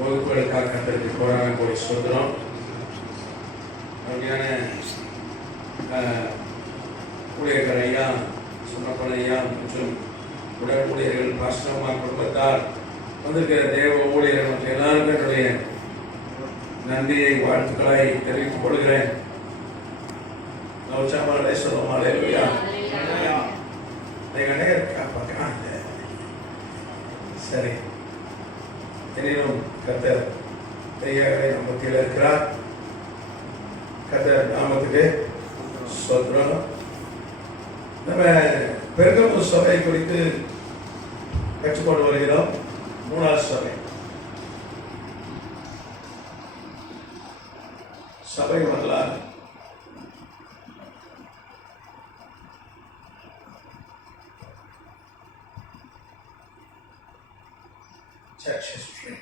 வகுப்புகளுக்காக கர்த்தருக்கு கோடான கோடி ஸ்தோத்திரம். அருமையான ஊழியர்கள் ஐயா, சுண்ணப்பன் ஐயா மற்றும் உடல் ஊழியர்கள், பாஸ்டர்மா குடும்பத்தார், வந்திருக்கிற தேவ ஊழியர்கள் மற்றும் எல்லாருக்கும் என்னுடைய நன்றியை வாழ்த்துக்களை தெரிவித்துக் கொள்கிறேன். உற்சாகமாக சொல்லுவோம். அல்லேலூயா. சரி, எனினும் கர்த்தர் மெய்யாகவே நம் மத்தியில் இருக்கிறார். கர்த்தர் நாமத்துக்கு ஸ்தோத்திரம். நம்ம பெருகமு சபை குறித்து கற்றுக்கொண்டு வருகிறோம். 3வது சபை. சபை வரலாறு. Church history.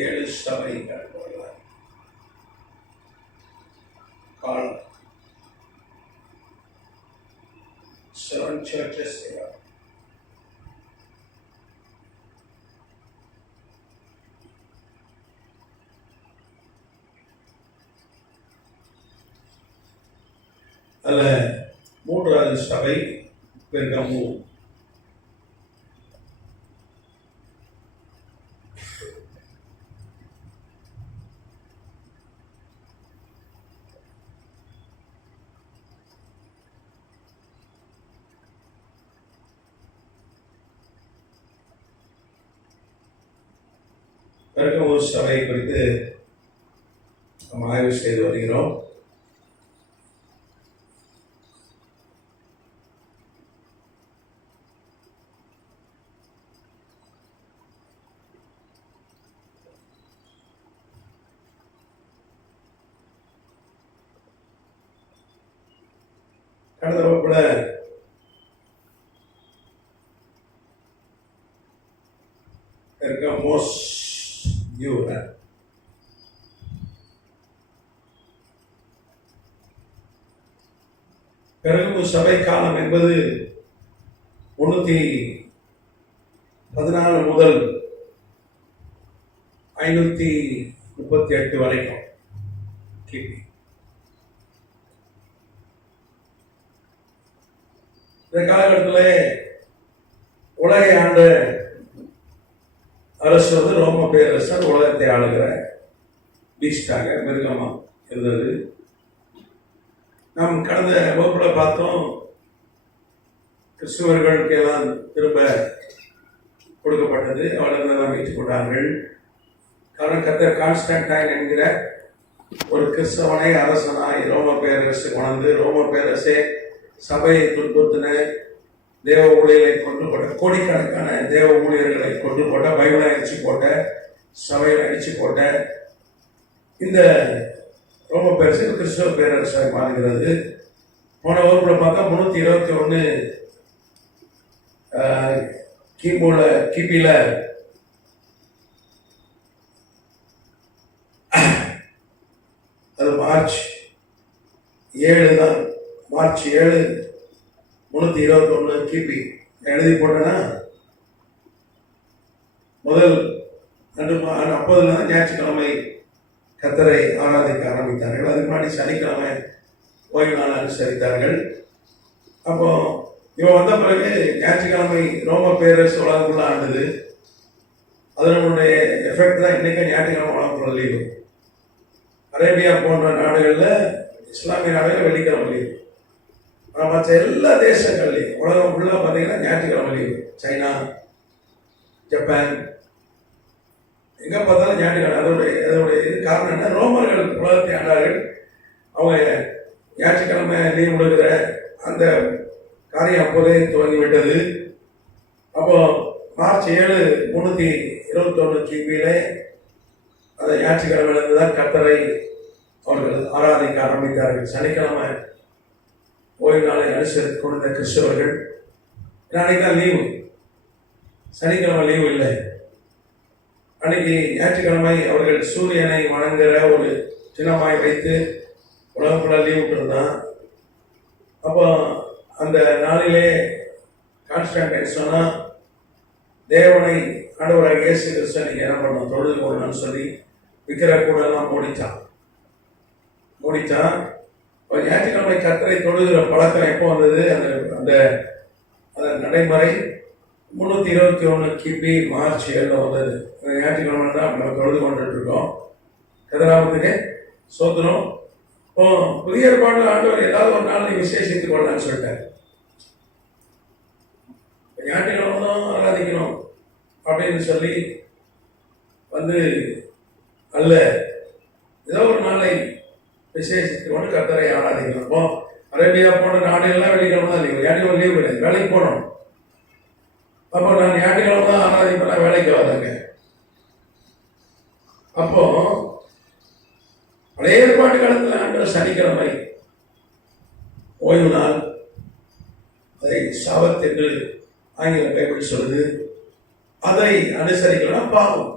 ஏழு சபைகள் வரலாறு. காலம். 7 churches there. அல்ல 3வது சபை பெர்கமு. பெர்கமு சபை குறித்து நாம் ஆய்வு செய்து வருகிறோம். கடந்த வகுப்புல பெர்கமோஸ் பெர்கமு சபை காலம் என்பது 314 முதல் 538 வரைக்கும் கிபி. இந்த காலகட்டத்தில் உலகை ஆண்ட அரசு ரோம பேரரசர் உலகத்தை ஆளுகிற பீஸ்டாக மிருகமா இருந்தது. நாம் கடந்த வகுப்புல பார்த்தோம், கிறிஸ்துவர்களுக்கு எல்லாம் திரும்ப கொடுக்கப்பட்டது. அவர்கள் மீட்டுக் கொண்டார்கள். காரணம், கர்த்தர் கான்ஸ்டன்டைன் என்கிற ஒரு கிறிஸ்தவனை அரசனாய் ரோம பேரரசு கொண்டு, ரோம பேரரசே சபையை துன்புறுத்தின, தேவ ஊழியர்களை கொண்டு போட்ட, கோடிக்கணக்கான தேவ ஊழியர்களை கொண்டு போட்ட, பைபிளை அடிச்சு போட்ட, சபையை அடிச்சு போட்ட இந்த ரோம பேரரசு கிறிஸ்தவ பேரரசாக மாறுகிறது. போன வகுப்புல பார்த்தா 321 கிபியில அது மார்ச் 7 தான். மார்ச் 7 321 கிபி எழுதி போட்டேன்னா முதல் 50 தான் ஞாயிற்றுக்கிழமை கர்த்தரை ஆராதிக்க ஆரம்பித்தார்கள். அதுக்கு முன்னாடி சனிக்கிழமை ஓய்வு நாள் அனுசரித்தார்கள். அப்போ இவன் வந்த பிறகு ஞாயிற்றுக்கிழமை ரோம பேரரசு உலகக்குள்ள ஆண்டது. அதனுடைய எஃபெக்ட் தான் இன்னைக்கு ஞாயிற்றுக்கிழமை உலகக்குள்ள லீவு. அரேபியா போன்ற நாடுகளில், இஸ்லாமிய நாடுகளில் வெள்ளிக்கிழமை லீவு. ஆனால் மற்ற எல்லா தேசங்கள்லையும் உலகம் ஃபுல்லாக பார்த்தீங்கன்னா ஞாயிற்றுக்கிழமை லீவு. சைனா, ஜப்பான், எங்கே பார்த்தாலும் ஞாயிற்றுக்கிழமை. அதோடைய இது காரணம் என்ன? ரோமர்கள் உலகத்தை ஆண்டார்கள். அவங்க ஞாயிற்றுக்கிழமை லீவ் விடுகிற அந்த காரியம் அப்போதே துவங்கிவிட்டது. அப்போ மார்ச் 7 321 கிபியிலே அந்த ஞாயிற்றுக்கிழமையிலிருந்து தான் கர்த்தரை அவர்கள் ஆராதிக்க ஆரம்பித்தார்கள். சனிக்கிழமை ஓய்வு நாளை அனுசரித்து கொண்ட கிறிஸ்தவர்கள் அன்னைக்கு தான் லீவு, சனிக்கிழமை லீவு இல்லை. அன்னைக்கு ஞாயிற்றுக்கிழமை அவர்கள் சூரியனை வணங்குகிற ஒரு தினமாய் வைத்து உலகம் லீவ் விட்டுருந்தான். அப்போ அந்த நாளிலே கான்ஸ்டன்டைன் சொன்னா தேவனை ஆண்டவராக இயேசு கிறிஸ்துவை நீங்க என்ன பண்ணணும், தொழுது கொள்ளணும்னு சொல்லி விக்கிர கூட எல்லாம் மூடிச்சான். ஞாயிற்றுக்கிழமை கர்த்தரை தொழுகிற பழக்கம் எப்போ வந்தது? அந்த அந்த அந்த நடைமுறை 321 கிபி மார்ச் 7 வந்தது. ஞாயிற்றுக்கிழமை தான் நம்ம தொழுது கொண்டுட்டு இருக்கோம். கதிராமத்துக்கு சோதனம். இப்போ புதிய ஏற்பாடு ஆண்டவர் ஏதாவது ஒரு நாள் நீ விசேஷித்துக் கொள்ளலான்னு சொல்லிட்டார். ஞாயிற்றுக்கிழமை தான் ஆராதிக்கணும் அப்படின்னு சொல்லி அல்ல, ஏதோ ஒரு நாளை விசேஷித்துக் கொண்டு கர்த்தரை ஆராதிக்கணும். இப்போ அரேபியா போன நாடுகள்லாம் வெள்ளிக்கிழமை தான் லீவு, ஞாயிற்றுக்கிழமை லீவு கிடையாது, வேலைக்கு போகணும். அப்போ நான் ஞாயிற்றுக்கிழமை தான் ஆராதிப்பேன், வேலைக்கு வராங்க. அப்போ பழைய ஏற்பாட்டு காலத்தில் ஆண்டவர் சனிக்கிழமை ஓய்வு நாள், அதை சாபத் என்று ஆங்கில பைபிள் சொல்லுது, அதை அனுசரிக்கலாம் பாவம்.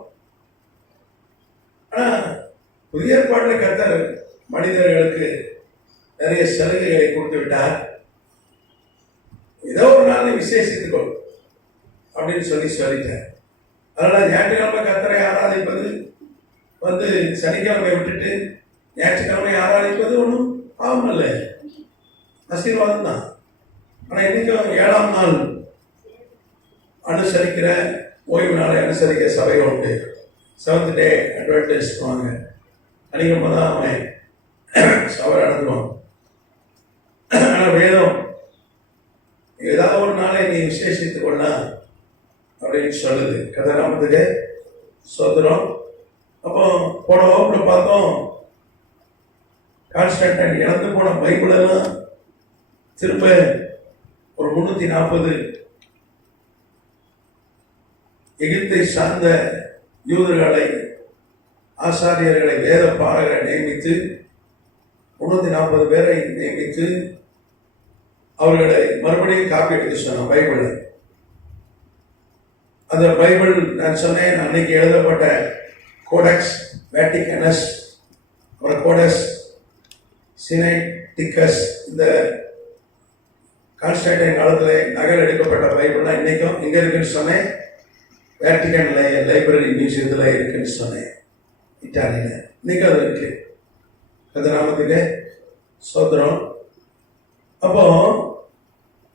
ஆனா புதிய ஏற்பாட்டில் கர்த்தர் மனிதர்களுக்கு நிறைய சலுகைகளை கொடுத்து விட்டார். ஏதோ ஒரு நாள் விசேஷித்துக்கொள் அப்படின்னு சொல்லிட்டார். அதனால ஞாயிற்றுக்கிழமை கர்த்தரை ஆராதிப்பது சனிக்கிழமை விட்டுட்டு ஞாயிற்றுக்கிழமை ஆராதிப்பது ஒன்றும் பாவம் அல்ல, ஆசீர்வாதம் தான். ஆனால் இன்னைக்கும் 7ஆம் நாள் அனுசரிக்கிற ஓய்வு நாளை அனுசரிக்கிற சபைகள் உண்டு. 7th டே அட்வென்டிஸ்ட் வாங்க, அன்னைக்கு தான் அவன் சபை நடத்துவான். ஆனால் வேதம் ஏதாவது ஒரு நாளை நீ விசேஷித்துக் கொள்ளலாம் அப்படின்னு சொல்லுது. கதிராமத்துக்கு சோதரம். அப்போ போன வகுப்புல பார்த்தோம், கான்ஸ்டன்டைன் இழந்து போன பைபிள் எல்லாம் திரும்ப ஒரு 340 எகிப்தை சார்ந்த யூதர்களை, ஆசாரியர்களை, வேத பாடகரை நியமித்து 340 பேரை நியமித்து அவர்களை மறுபடியும் காப்பி எடுக்க சொன்ன பைபிள். அந்த பைபிள் நான் சொன்னேன், அன்னைக்கு எழுதப்பட்ட கோடெக்ஸ் வேட்டிகனஸ், அப்புறம் கோடெக்ஸ் சினைடிகஸ், இந்த கான்ஸ்டன்டைன் காலத்தில் நகல் எடுக்கப்பட்ட பைபிள்லாம் இன்னைக்கும் இங்கே இருக்குன்னு சொன்னேன். வேட்டிகன் லைப்ரரி மியூசியத்தில் இருக்குன்னு சொன்னேன், இட்டாலியில். இன்னைக்கு அது இருக்கு. அந்த நாமத்துக்கு சோதரம். அப்போ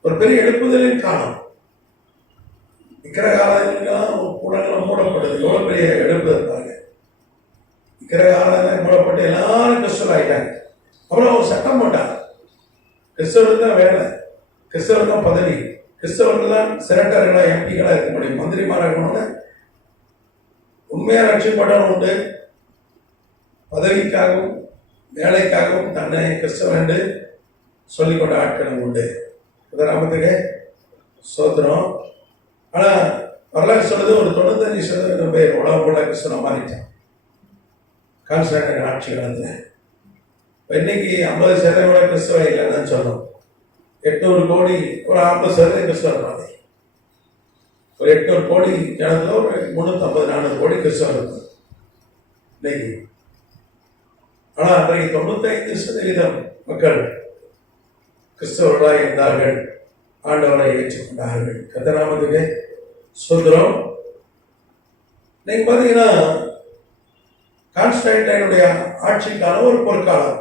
ஒரு பெரிய எழுப்புதலின் காலம். விக்கிர காலங்களுக்கெல்லாம் கூடங்களும் மூடப்படுது. எவ்வளோ பெரிய எழுப்புதல் பாருங்க. விக்கிர காலம் மூடப்பட்டு எல்லாரும் கிறிஸ்தவ ஆயிட்டாங்க. அப்புறம் ஒரு சட்டம் போட்டாங்க, கிறிஸ்தவருக்கு தான் வேலை, கிறிஸ்தவருக்கு தான் பதவி, கிறிஸ்தவர்கள் தான் செனட்டர்களா எம்பிகளா இருக்க முடியும், மந்திரிமாரா இருக்கணும்னு. உண்மையா ரட்சிக்கப்பட்டவன் உண்டு, பதவிக்காகவும் வேலைக்காகவும் தன்னை கிறிஸ்தவன் என்று சொல்லிக்கொண்ட ஆட்களும் உண்டு. ராமத்துக்கு சோத்திரம். ஆனா வரலாறு சொல்றது ஒரு 95% பேர் உலகம் போல கிறிஸ்தவ மாறிட்டான் கான்ஸ்டன்டைன் ஆட்சி காலத்துல. இன்னைக்கு 50% கிறிஸ்தவ இல்லைன்னு சொல்லணும். 800 கோடி, ஒரு 50% கிறிஸ்தவ இருப்பாங்க. ஒரு 800 கோடி ஜனத்துல ஒரு 350-400 கோடி கிறிஸ்தவ இருக்கும் இன்னைக்கு. ஆனா அன்றைக்கு 95% மக்கள் கிறிஸ்தவர்களாக இருந்தார்கள், ஆண்டவரை ஏற்றுக்கொண்டார்கள். கர்த்தராமத்துக்கு சோதரம். நீங்க பாத்தீங்கன்னா கான்ஸ்டன்டைனுடைய ஆட்சி காலம் ஒரு பொற்காலம்.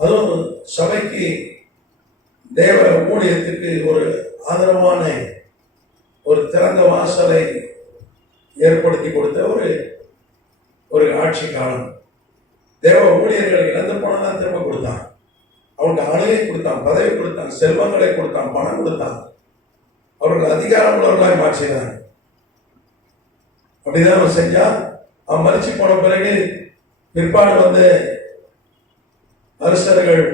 அதுவும் சபைக்கு, தேவ ஊழியத்துக்கு ஒரு ஆதரவான ஒரு திறந்த வாசலை ஏற்படுத்தி கொடுத்த ஒரு ஆட்சி காலம். தேவ ஊழியர்கள் இழந்து போனதான் திரும்ப கொடுத்தான். அவனுக்கு ஆளுகை கொடுத்தான், பதவி கொடுத்தான், செல்வங்களை கொடுத்தான், பணம் கொடுத்தான். அவர்கள் அதிகாரம் உள்ளவர்களாக மாற்றினான். அப்படிதான் அவன் செஞ்சான். அவன் மறிச்சு போன பிறகு பிற்பாடு அரசர்கள்,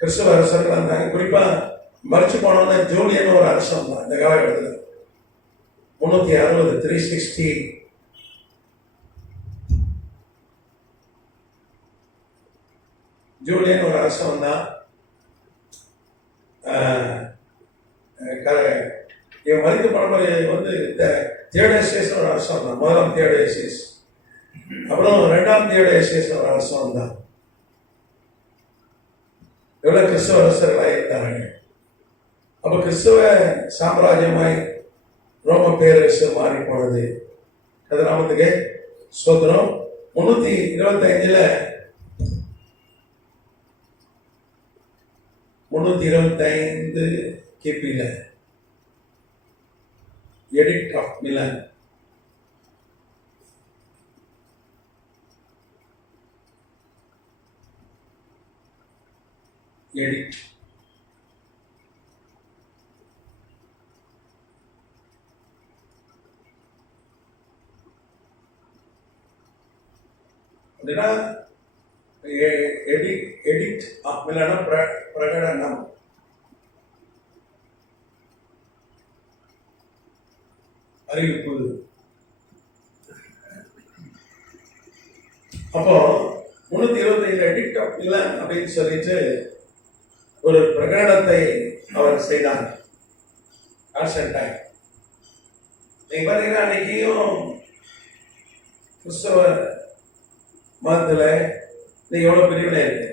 கிறிஸ்தவ அரசர்கள் இருந்தாங்க. குறிப்பா மறிச்சு போனவங்க ஜூலியன் ஒரு அரசன் தான் இந்த காலகட்டத்தில். 360 360 ஜூலியன் ஒரு அரசன் தான். இவன் மறித்து போனவங்க தியோடேசியஸ் ஒரு அரசன் தான். முதலாம் தியோடேசியஸ், அப்புறம் 2ஆம் தியோடேசியஸ் ஒரு அரசன் தான். எவ்வளவு கிறிஸ்தவ அரசர்களாக இருந்தார்கள். அப்ப கிறிஸ்தவ சாம்ராஜ்யமாய் ரோம பேரரசு மாறி போனது. கதிராமத்துக்கு சோதனம். 325 கிபியில எடிக்ட் ஆஃப் மிலான், எடிக்ட் அப்படின்னா எடிக்ட் ஆஃப் மிலான பிரகடனம். அறிவிப்பு. அப்போ 325 எடிக்ட் ஆஃப் மிலான் அப்படின்னு சொல்லிட்டு ஒரு பிரகடனத்தை அவர் செய்தார் கான்ஸ்டன்டைன். நீங்க பாத்தீங்கன்னா அன்னைக்கும் கிறிஸ்தவ மதத்துல இன்னைக்கு எவ்வளவு பிரிவினை இருக்கு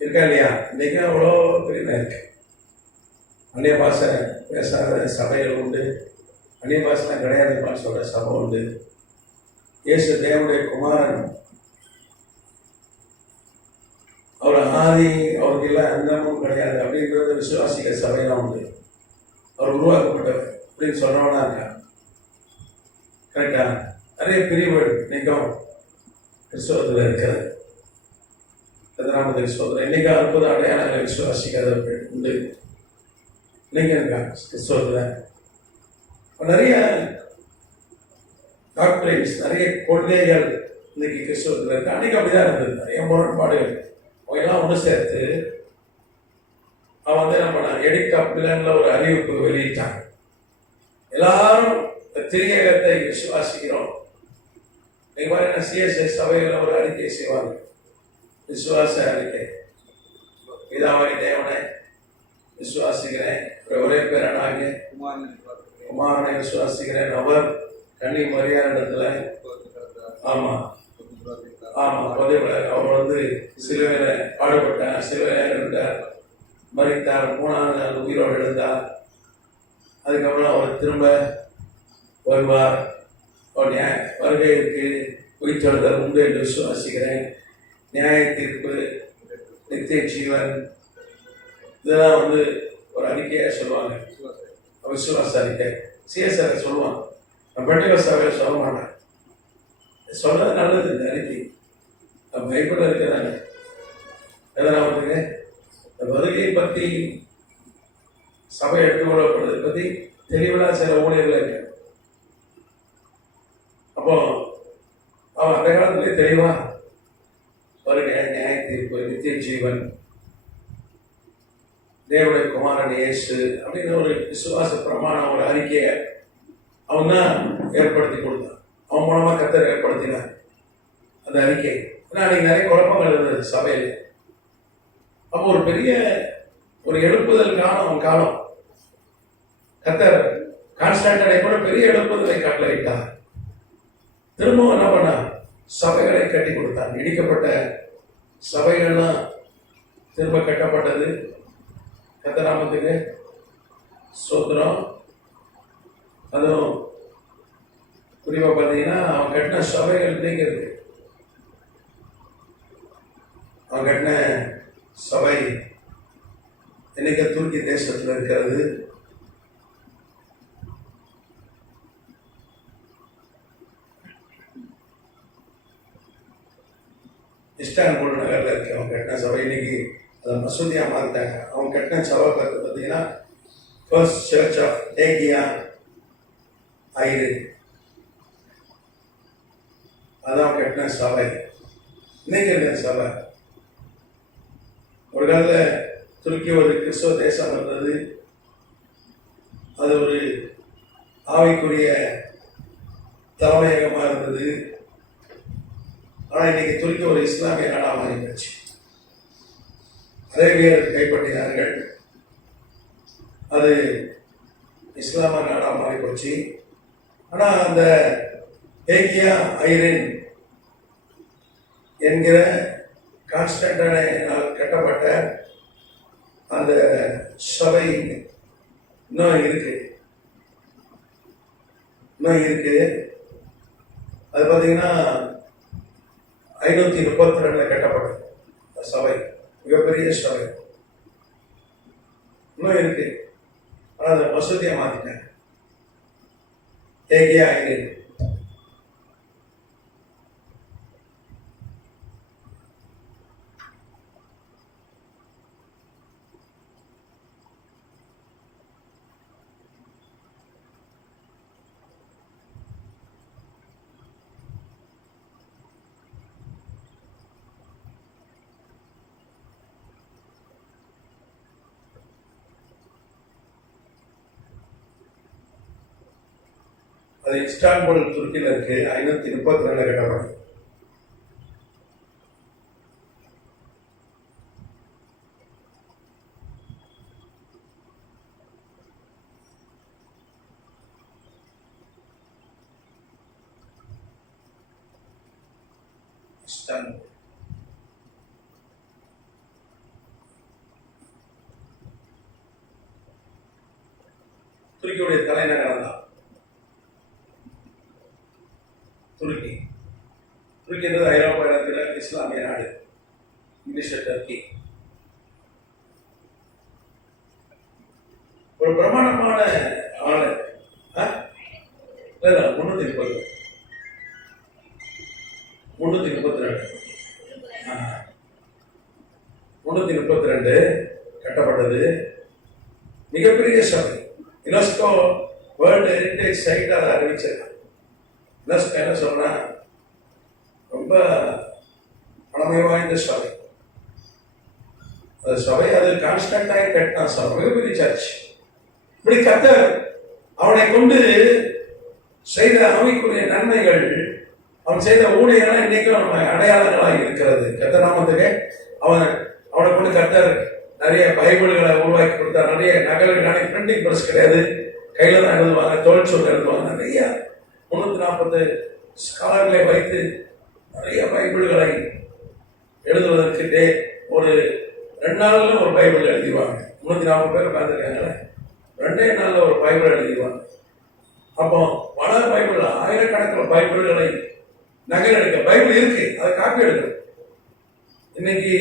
இருக்கா இல்லையா? இன்னைக்கும் எவ்வளோ பிரிவினை இருக்கு. அந்நிய பாஷை பேசாத சபைகள் உண்டு, அந்நிய பாஷெல்லாம் கிடையாதுன்னு சொல்ற சபை உண்டு. இயேசு தேவனுடைய குமாரன், அவர் ஆதி, அவருக்கு எல்லாம் அந்தமும் கிடையாது அப்படின்றது விசுவாசிக்க சபையெல்லாம் உண்டு. அவர் உருவாக்கப்பட்டவர் அப்படின்னு சொல்றவனா இருக்கா? கரெக்டா? நிறைய பிரிவுகள் இன்னைக்கும் கிறிஸ்தவத்தில் இருக்கிறது. கதிராமத்துக்கு சோதனை இன்னைக்கு 60 அடையாளங்களை விசுவாசிக்கிறவர்கள் உண்டு. இன்னைக்கு இருக்காங்க கிறிஸ்தவத்தில். நிறைய டாக்டரின்ஸ், நிறைய கொள்கைகள் இன்னைக்கு கிறிஸ்தவத்தில் இருக்கு. அன்னைக்கு அப்படிதான் இருந்தது. நிறைய முரண்பாடுகள் அவங்கெல்லாம் ஒன்று சேர்த்து அவன் வந்து நம்ம எடிக்ட் ஆஃப் மிலான்ல ஒரு அறிவிப்பு வெளியிட்டாங்க. எல்லாரும் திரியகத்தை விசுவாசிக்கிறோம். நீங்க பாருங்க, சிஎஸ்ஐ சபையில் ஒரு அறிக்கை செய்வாங்க, விசுவாச அறிக்கை. பிதாவாகி தேவனை விசுவாசிக்கிறேன், ஒரே பேரனாகிய குமாரனை விசுவாசிக்கிறேன், அவர் கன்னி மரியாதை இடத்துல ஆமா ஆமா அவர் வந்து சிலுவையில பாடுபட்டார், சிலுவையில இருந்தார், மரித்தார், 3ஆம் நாள் உயிரோடு எழுந்தார். அதுக்கப்புறம் அவர் திரும்ப வருவார், வருகைக்கு உயிர்த்தெழுதல் உண்டு என்று விசுவாசிக்கிறேன், நியாய தீர்ப்பு, நித்திய ஜீவன், இதெல்லாம் வந்து ஒரு அறிக்கையாக சொல்லுவாங்க. விசுவாச அறிக்கை சிஎஸ்ஆர் சொல்லுவாங்க. பெண்டகோஸ்தாவை சொல்ல மாட்டேன். சொல்றது நல்லது. இந்த அறிக்கை பைபிள் இருக்கிறாங்க. எதனால வருகையை பற்றி சபை எடுத்துக்கொள்ளப்படுறதை பற்றி தெளிவாக சில ஊழியர்கள் இருக்கு. அப்போ அவன் அந்த காலத்திலே தெளிவா வருகை, நியாய தீர்ப்பு, நித்திய ஜீவன், தேவனுடைய குமாரன் இயேசு அப்படின்னு ஒரு விசுவாச பிரமாண ஒரு அறிக்கையை அவன் தான் ஏற்படுத்தி கொடுத்தான். அவன் மூலமா கர்த்தர் ஏற்படுத்தினார் அந்த அறிக்கை. ஏன்னா அன்னைக்கு நிறைய குழப்பங்கள் இருந்தது சபையில். அப்போ ஒரு பெரிய ஒரு எழுப்புதல் காலம். கர்த்தர் கான்ஸ்டன்டைனை கூட பெரிய எழுப்புதலை கட்டளையிட்டார். திரும்பவும் என்ன பண்ண, சபைகளை கட்டி கொடுத்தார். இடிக்கப்பட்ட சபைகள்லாம் திரும்ப கட்டப்பட்டது. கர்த்தராமத்துக்கு சோத்திரம். அதுவும் குறிப்பா பார்த்தீங்கன்னா அவன் கட்டின சபைகள் இன்னைக்கு இருக்கு. அவன் கட்டின சபை இன்னைக்கு துருக்கி தேசத்தில் இருக்கிறது. இஸ்தான்புல் நகரில் இருக்கு அவன் கட்டின சபை. இன்னைக்கு அதை மசூதியாக மாறிட்டாங்க. அவன் கட்டின சபை பார்த்தீங்கன்னா ஃபர்ஸ்ட் சர்ச் ஆஃப் ஏகியா ஐரின், அதான் கட்டின சபை. இன்னைக்கு இருக்கிற சபை. ஒரு காலத்தில் துருக்கி ஒரு கிறிஸ்தவ தேசம் இருந்தது. அது ஒரு ஆவிக்குரிய தலைமையகமாக இருந்தது. ஆனால் இன்னைக்கு துருக்கி ஒரு இஸ்லாமிய நாடாக மாறி போச்சு. அரேபியர் கைப்பற்றினார்கள், அது இஸ்லாமிய நாடாக மாறி போச்சு. ஆனால் அந்த ஏகியா ஐரின் என்கிற கான்ஸ்டன்டைனால் கட்டப்பட்ட அந்த சபை இன்னும் இருக்கு. அது பார்த்தீங்கன்னா 532 கட்டப்பட்டது சபை. மிகப்பெரிய சபை இன்னும் இருக்கு. ஆனால் அதை மசூதியை மாற்றிட்டாங்க. ஏகியா ஐநூறு. அது இஸ்தான்புல் துருக்கியில் இருக்கு. 532 கட்டப்படும். இஸ்தான்புல் துருக்கியுடைய தலைநகரம் தான். துருக்கி என்றது ஐரோப்பா இடத்தில் இஸ்லாமிய நாடு. English Turkey. ஒரு பிரமாண்டமான ஆளு. 332 கட்டப்பட்டது. மிகப்பெரிய சபை. யுனெஸ்கோ வேர்ல்டு ஹெரிட்டேஜ் சைட் அதை அறிவிச்சிருக்காங்க. என்ன சொல்றா, ரொம்ப பழமை வாய்ந்த சபை. அது சபை, அது கான்ஸ்டன்டைன் கட்டினா சபை, மிகப்பெரிய சர்ச். இப்படி கர்த்தர் அவனை கொண்டு செய்த ஆவிக்குரிய நன்மைகள், அவன் செய்த ஊழியர்கள் இன்னைக்கும் நம்ம அடையாளங்களாக இருக்கிறது. கர்த்தர் நாமத்துக்கு அவனை கொண்டு கர்த்தர் நிறைய பைபிள்களை உருவாக்கி கொடுத்தார். நிறைய நகல்கள், பிரிண்டிங் பிரஸ் கிடையாது, கையில தான் எழுதுவாங்க, தொழிற்சொல் எழுதுவாங்க. நிறைய 340 ஸ்காலர்களை வைத்து நிறைய பைபிள்களை எழுதுவதற்கு ஒரு 2 நாளில் ஒரு பைபிள் எழுதிடுவாங்க. 340 பேர் பார்த்துருக்காங்களே, 2 நாளில் ஒரு பைபிள் எழுதிடுவாங்க. அப்போ பல பைபிள், ஆயிரக்கணக்கில் பைபிள்களை நகல் எடுக்க பைபிள் இருக்கு, அதை காப்பி எடுக்கணும். இன்னைக்கு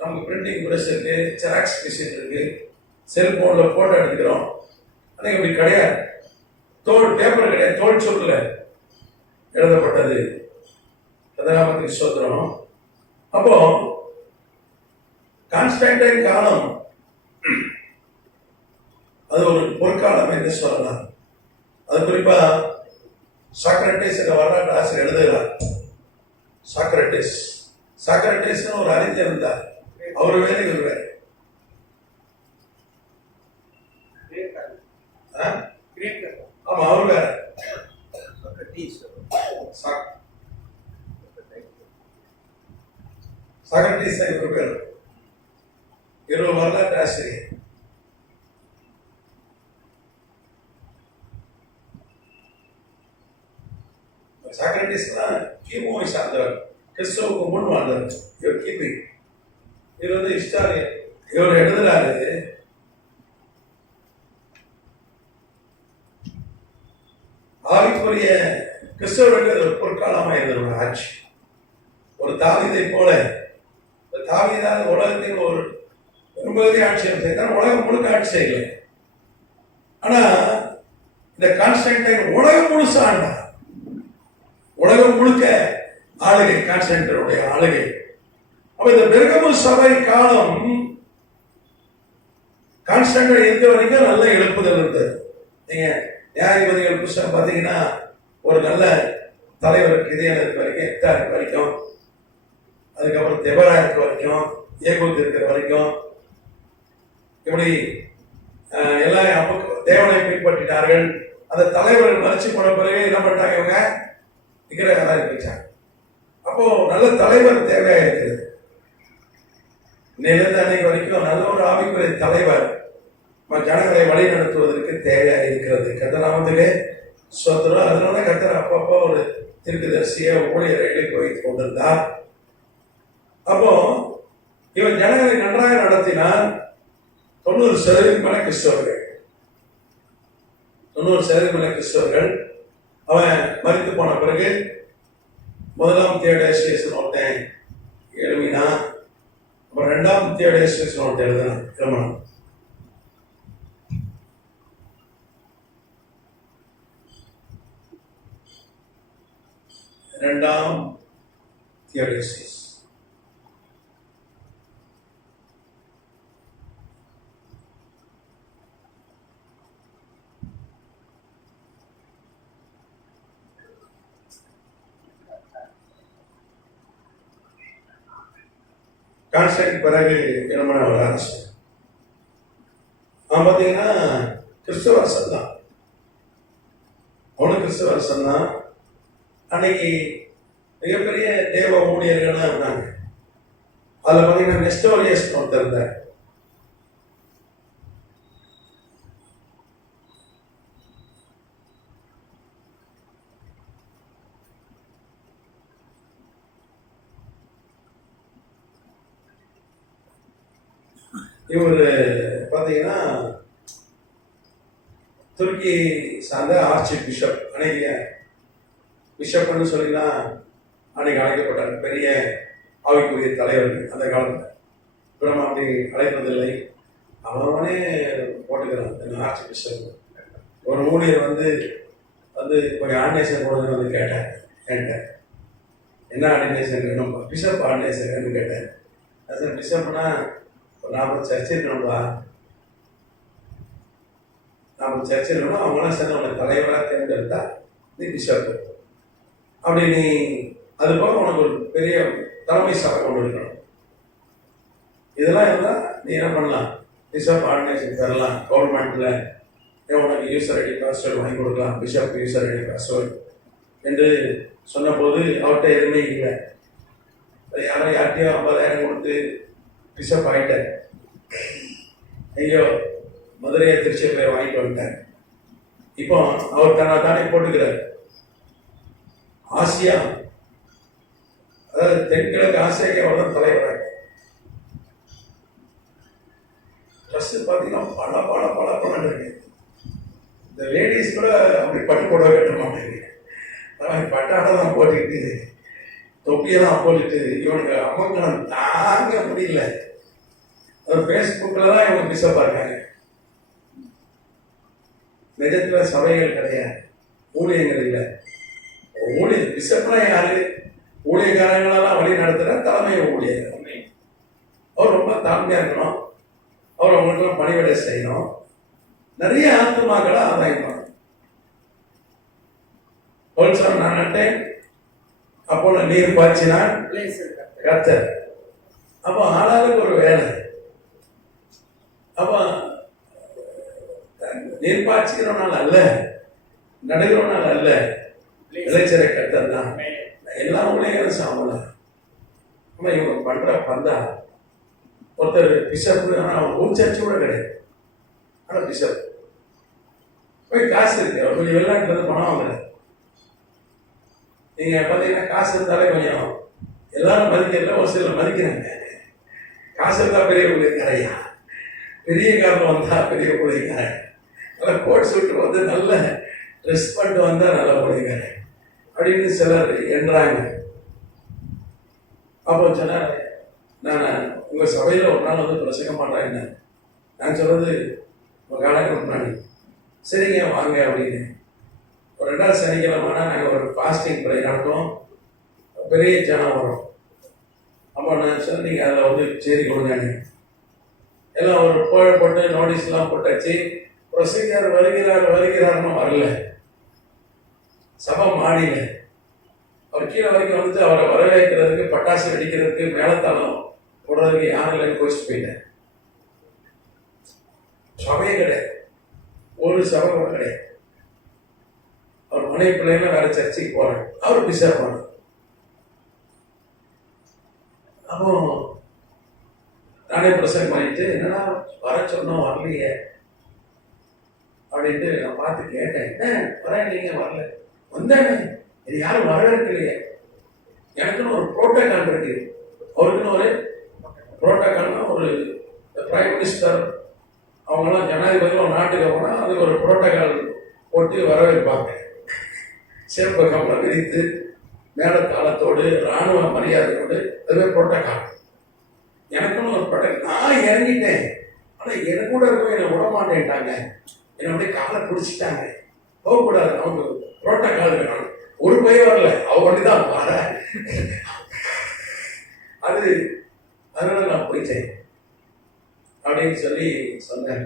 நமக்கு பிரிண்டிங் பிரஸ் இருக்கு, ஜெராக்ஸ் மிஷின் இருக்கு, செல்போன்ல போட்டோ எடுக்கிறோம். அன்னைக்கு அப்படி கிடையாது. தோல் பேப்பர் கிடையாது, தோல் சொல்ல எழுதப்பட்டது. கதராமத்தின் சோதரம். அப்போ கான்ஸ்டன்டைன் காலம் அது ஒரு பொற்காலம் என்று சொல்லலாம். அது குறிப்பா சாக்ரட்டிஸ் என்ற வரலாற்று ஆசிரியர் எழுதுகிறார். சாக்ரட்டிஸ் ஒரு அறிஞர் இருந்தார். அவர் வேலை இவர் ஆமா, அவர் வேற. சாக்ரட்டிஸ் இவர் பேர். இவர் வரலாற்று ஆசிரியர். சாக்ரட்டிஸ் தான் கிமுவை சார்ந்தவர், கிறிஸ்துவுக்கு முன் வாழ்ந்தவர். இவர் கிபி. இவர் ஹிஸ்டாரியன். இவர் எழுதுறாரு, ஆவிக்குரிய கிறிஸ்தவர்கள் ஒரு பொற்காலமாக இருந்தவங்க ஆட்சி. ஒரு தாவீதை போல, தாவீதான உலகத்தின் ஒரு பெரும்பகுதி ஆட்சி செய்தால், உலகம் முழுக்க ஆட்சி செய்யல. ஆனா இந்த கான்ஸ்டன்டைன் உலகம் முழுசா ஆண்டா. உலகம் முழுக்க ஆளுகை, கான்ஸ்டன்டைனுடைய ஆளுகை. அப்ப இந்த பெர்கமு சபை காலம் கான்ஸ்டன்டைன் இருந்த வரைக்கும் நல்ல எழுப்புதல் இருந்தது. நீங்க நியாயாதிபதிகள் புத்தகம் பார்த்தீங்கன்னா, ஒரு நல்ல தலைவருக்கு இதயம் இருக்க வரைக்கும், எக்தா இருக்க வரைக்கும், அதுக்கப்புறம் தெபரா இருக்க வரைக்கும், ஏகூத் இருக்கிற வரைக்கும், இப்படி எல்லாம் தேவனை பின்பற்றினார்கள். அந்த தலைவர்கள் மறைச்சு போன பிறகு என்ன பண்ணாங்க, இவங்க விக்கிரகம் இருந்துச்சாங்க. அப்போ நல்ல தலைவர் தேவையா இருக்கிறது. இன்னையிலிருந்து அன்னைக்கு வரைக்கும் நல்ல ஒரு ஆவிக்குரிய தலைவர் ஜனங்களை வழி நடத்துவதற்கு தேவையாக இருக்கிறது. கர்த்தர் சொத்துறோம். அதனால கர்த்தர் அப்பப்போ ஒரு தீர்க்கதரிசியை ஊழியரை எழுப்பி வைத்துக் கொண்டிருந்தார். அப்போ இவன் ஜனங்களை நன்றாக நடத்தினார். 90% மேல கிறிஸ்தவர்கள், 90% மேல கிறிஸ்தவர்கள். அவன் மறித்து போன பிறகு முதலாம் தியோடேசியஸ் ஒருத்தன் எழுதினா, அப்புறம் ரெண்டாம் தியோடேசியஸ் ஒருத்தன் எழுதினான் திருமணம். இரண்டாம் தியோடேசியஸ் கான்ஸ்டன்ட் பிறகு திருமண ஒரு அரசு. அவன் பார்த்தீங்கன்னா கிறிஸ்தவ அரசன் தான், அவனும் கிறிஸ்தவ அரசன் தான். அன்னைக்கு மிகப்பெரிய தேவ ஊழியர்கள்லாம் இருந்தாங்க. அதில் பார்த்தீங்கன்னா நெஸ்டோரியஸ் ஒருத்தர் இருந்தார். இவர் பார்த்தீங்கன்னா துருக்கி சார்ந்த ஆர்ச்சி பிஷப், அன்னைக்கு பிஷப்னு சொல்லிலாம் அன்னைக்கு அழைக்கப்பட்டார். பெரிய ஆவிக்குரிய தலைவர்கள் அந்த காலத்தில். இப்போ நம்ம அப்படி அழைப்பதில்லை, அவனே போட்டுக்கிறான் ஆர்ச்சி பிஷப். ஒரு ஊழியர் வந்து கொஞ்சம் ஆர்டினேஷன் போடுறது வந்து கேட்டார் என்கிட்ட, என்ன ஆர்டினேஷன் வேணும், பிஷப் ஆர்டினேஷன் வேணும்னு கேட்டார். அது பிஷப்னா நாம் சர்ச்சை இருக்கணும்பா, நாம் சர்ச்சை இருக்கணும், அவங்களாம் சேர்ந்து உனக்கு தலைவராக தேர்ந்தெடுத்தா நீ பிஷப். அப்படி நீ அது போக உனக்கு ஒரு பெரிய தலைமை சபை கொண்டு இருக்கணும். இதெல்லாம் இருந்தால் நீ என்ன பண்ணலாம், பிஷப் ஆர்டினேஷன் பெறலாம். கவர்மெண்ட்டில் உனக்கு யூசர் ஐடி பாஸ்வேர்டு வாங்கி கொடுக்கலாம், பிஷப் யூசர் ஐடி பாஸ்வேர்டு என்று சொன்னபோது அவர்கிட்ட எதுவுமே இல்லை. யார்கிட்டயோ 50,000 கொடுத்து பிஷப் ஆகிட்டார். ஐயோ, மதுரையை திருச்சி போய் வாங்கிட்டு வந்துட்டார். இப்போ அவர் தானே போட்டுக்கிறார். ஆசியா, அதாவது தென்கிழக்கு ஆசியாவுக்கு அவர் தான் தலைவராக. ட்ரெஸ் பார்த்தீங்கன்னா பல இருக்கு. இந்த லேடிஸ் கூட அப்படி பட்டு புடவை கட்ட மாட்டேங்குது, பட்டாடை தான் போட்டுக்கிட்டு தொப்பியெல்லாம் போட்டுட்டு இவனுக்கு அமங்கலம் தாங்க முடியல. அது ஃபேஸ்புக்கில் தான் இவங்க பிஷப்பாக இருக்காங்க. நிஜத்தில் சபைகள் கிடையாது, ஊழியங்கள் இல்லை. ஊழியர் பிஷப்னா யாரு, ஊழியக்காரங்களெல்லாம் வழி நடத்துகிற தலைமை ஊழியர். அவர் ரொம்ப தாழ்மையாக இருக்கணும், அவர் அவங்களுக்கெல்லாம் பணிவிடை செய்யணும், நிறைய ஆத்மாக்களை ஆதாயம் பண்ணணும். நான் நட்டேன், அப்போ நீர் பாய்ச்சினான் கர்த்தர். அப்போ ஆளாளுக்கு ஒரு வேலை. அப்போ நீர் பாய்ச்சிக்கிறவனால அல்ல, நடுகிறவனால அல்ல, இளைச்சரை கர்த்தர் தான். எல்லா ஊழியர்களும் சாமலாம். ஆனால் இவங்க பண்ற பந்தா ஒருத்தர் பிஷப், ஆனால் அவன் ஊர் சர்ச்சு கூட கிடையாது. ஆனால் பிஷப் போய் காசு இருக்கு, அவர் கொஞ்சம் வெளிநாட்டுல பணம் வாங்கல. நீங்க பார்த்தீங்கன்னா காசு இருந்தாலே கொஞ்சம் எல்லாரும் மதிக்கிறதுல ஒரு சிலர் மதிக்கிறாங்க. காசு இருந்தா பெரிய ஊழியக்காரையா, பெரிய காரில் வந்தா பெரிய ஊழியக்காரன், நல்ல கோட் சூட்டு வந்து நல்ல ட்ரெஸ் பண்ணிட்டு வந்தா நல்ல ஊழியக்காரன் அப்படின்னு சிலர் என்றாங்க. அப்போ சொன்னார், நான் உங்கள் சபையில் ஒரு நாள் வந்து பிரசங்கம் பண்ணுறேன். என்ன நான் சொல்றது உங்கள் காலத்துக்கு முன்னாடி, சரிங்க வாங்க அப்படின்னு. ஒரு 2வது சனிக்கிழமைனா நாங்கள் ஒரு ஃபாஸ்டிங் ப்ரே நடத்துவோம், பெரிய ஜனம் வரும். அப்போ நான் சொன்னேன், நீங்கள் அதில் வந்து சேரி கொடுங்க. எல்லாம் ஒரு போட்டு நோட்டீஸ்லாம் போட்டாச்சு. பிரசங்கர் வருகிறார்னு வரல, சபை மாடியில் அவர் கீழே வரைக்கும் வந்து அவரை வரவேற்கிறதுக்கு, பட்டாசு வெடிக்கிறதுக்கு, மேலத்தாளம் போடுறதுக்கு யாரும் இல்லைன்னு கோச்சிட்டு போயிட்டேன். சபையே கிடையாது, ஒரு சபை கூட கிடையாது. அவர் மனைவி பிள்ளைங்க வேற சர்ச்சைக்கு போறாங்க, அவர் பிஷப் போனார். அப்போ நானே பிரசங்கம் பண்ணிட்டு, என்னன்னா வர சொன்னோம் வரலையே அப்படின்ட்டு நான் பார்த்து கேட்டேன். என்ன வரேன், நீங்க வரல? வந்தேன், இது யாரும் வரவேற்கலையே. எனக்குன்னு ஒரு புரோட்டோகால் இருக்கு, அவருக்குன்னு ஒரு புரோட்டோகால்னா ஒரு பிரைம் மினிஸ்டர் அவங்களாம் ஜனாதிபதி ஒரு நாட்டுக்கு போனால் அதுக்கு ஒரு புரோட்டோகால் போட்டு வரவேற்பாங்க. சேப்பு கம்பளம் விரித்து மேலத்தாளத்தோடு இராணுவ மரியாதையோடு அதுவே புரோட்டோகால். எனக்குன்னு ஒரு புரோட்டோகால். நான் இறங்கிட்டேன், ஆனால் எனக்கு கூட இருக்கும் என்னை விடமாட்டேன்ட்டாங்க. என்னை அப்படியே காலை பிடிச்சிட்டாங்க. போகக்கூடாது, அவங்க புரோட்டோகால் வேணும். ஒரு பயம் வரல, அவ வண்டி தான் வர. அதனால நான் போயிட்டேன் அப்படின்னு சொல்லி சொன்னேன்.